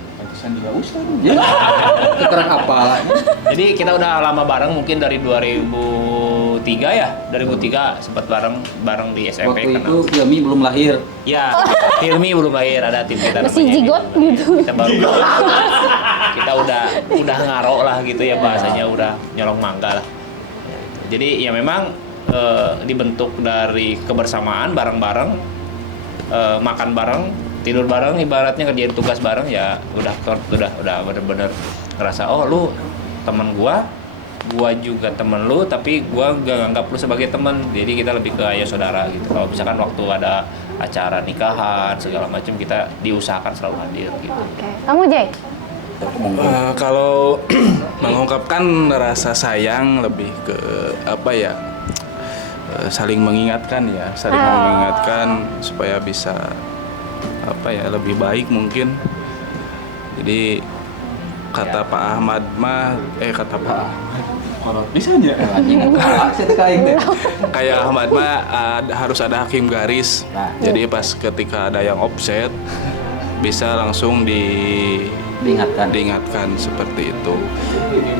Keterak apa? Jadi kita udah lama bareng mungkin dari 2003 ya. 2003 sempat bareng di SMP. Waktu itu Hilmi belum lahir. Ya, Hilmi belum lahir, ada tim kita Masih namanya jigot gitu. Kita baru kita udah ngaro lah gitu ya bahasanya, udah nyolong mangga lah. Jadi ya memang dibentuk dari kebersamaan bareng-bareng, makan bareng, tidur bareng, ibaratnya kerjain tugas bareng ya udah bener-bener ngerasa oh lu teman gua juga temen lu, tapi gua gak nganggap lu sebagai teman, jadi kita lebih ke ayah saudara gitu. Kalau misalkan waktu ada acara nikahan segala macam kita diusahakan selalu hadir gitu. Oke. Kamu Jay? Kalau mengungkapkan rasa sayang lebih ke apa ya, saling mengingatkan ya, mengingatkan supaya bisa apa ya lebih baik mungkin. Jadi kata Pak Ahmad mah kata Pak Ahmad bisa aja kayak Ahmad mah harus ada hakim garis. Jadi pas ketika ada yang offset bisa langsung diingatkan seperti itu.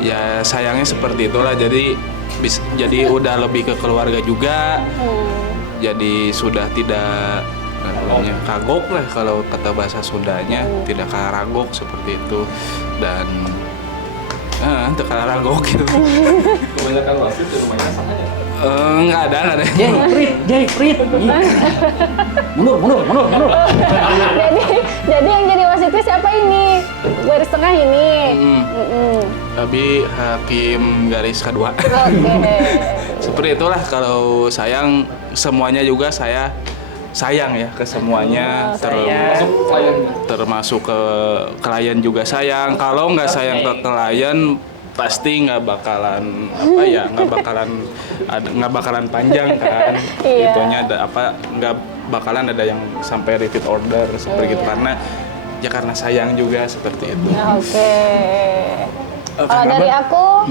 Ya sayangnya seperti itulah, jadi udah lebih ke keluarga juga. Jadi sudah tidak kagok lah kalau kata bahasa Sundanya, tidak karagok seperti itu. Dan untuk karagok gitu. Kebanyakan wasit di rumahnya sama aja. Nggak ada. Jay, Prit. Mundur. jadi yang jadi wasitnya siapa ini? Garis tengah ini. Tapi hakim garis kedua. Oke. Seperti itulah, kalau sayang semuanya juga saya sayang ya ke semuanya, termasuk ke klien juga sayang. Kalau nggak sayang ke klien pasti nggak bakalan nggak bakalan panjang kan. Iya. Itunya nggak bakalan ada yang sampai repeat order seperti itu, karena sayang juga seperti itu. Oke. Kalau dari aku,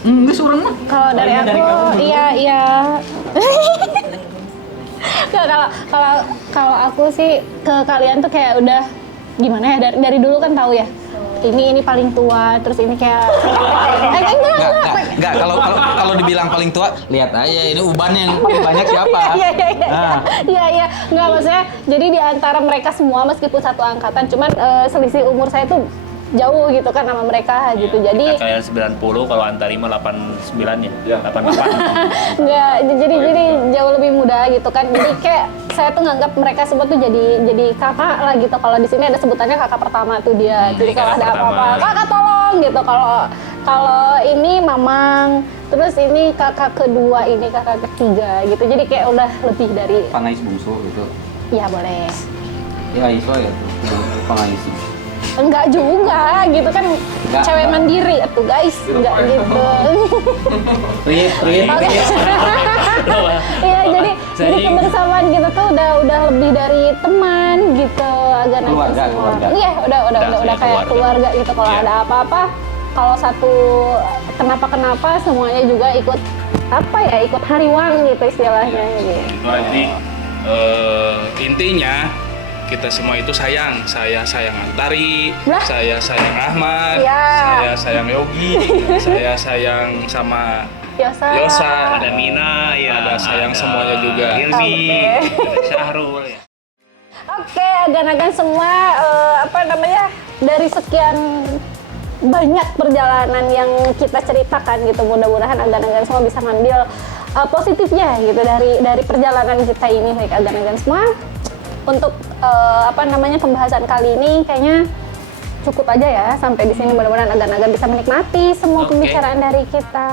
Enggak seorang mah. kalau dari aku, iya. Kalau aku sih ke kalian tuh kayak udah gimana ya, dari dulu kan tahu ya. Ini paling tua, terus ini kayak Enggak, kalau dibilang paling tua, lihat aja ini uban yang paling banyak siapa. Iya. Nggak, maksudnya jadi di antara mereka semua meskipun satu angkatan, cuman selisih umur saya tuh jauh gitu kan sama mereka gitu. Jadi Kalian 90, kalau Antari mah 89 ya. 88. nggak, jadi jauh lebih muda gitu kan. Jadi kayak saya tuh nganggap mereka semua tuh jadi kakak lah gitu. Kalau di sini ada sebutannya kakak pertama tuh dia. Jadi kalau ada apa-apa, kakak tolong gitu. Kalau ini mamang, terus ini kakak kedua, ini kakak ketiga gitu. Jadi kayak udah lebih dari. Pangais bungsu gitu. Ya boleh. Ya Iswa ya. Pangais. Enggak juga gitu kan, cewek mandiri tuh guys, enggak gitu. Prit. Oke. Iya, jadi kebersamaan gitu tuh udah lebih dari teman gitu, agak naik Keluarga. Iya, udah kayak keluarga gitu. Kalau ada apa-apa, kalau satu kenapa semuanya juga ikut ikut hariwang gitu istilahnya gitu. Jadi intinya kita semua itu sayang. Saya sayang Antari, saya sayang Ahmad, saya sayang Yogi, saya sayang sama Yosa, Ada Mina, ya. ada sayang semuanya juga. Hilmi, Syahrul. Ya. Oke, agan-agan semua dari sekian banyak perjalanan yang kita ceritakan gitu, mudah-mudahan agan-agan semua bisa ngambil positifnya gitu dari perjalanan kita ini, baik agan-agan semua. Untuk pembahasan kali ini kayaknya cukup aja ya, sampai di sini. Mudah-mudahan agan-agan bisa menikmati semua Oke. pembicaraan dari kita.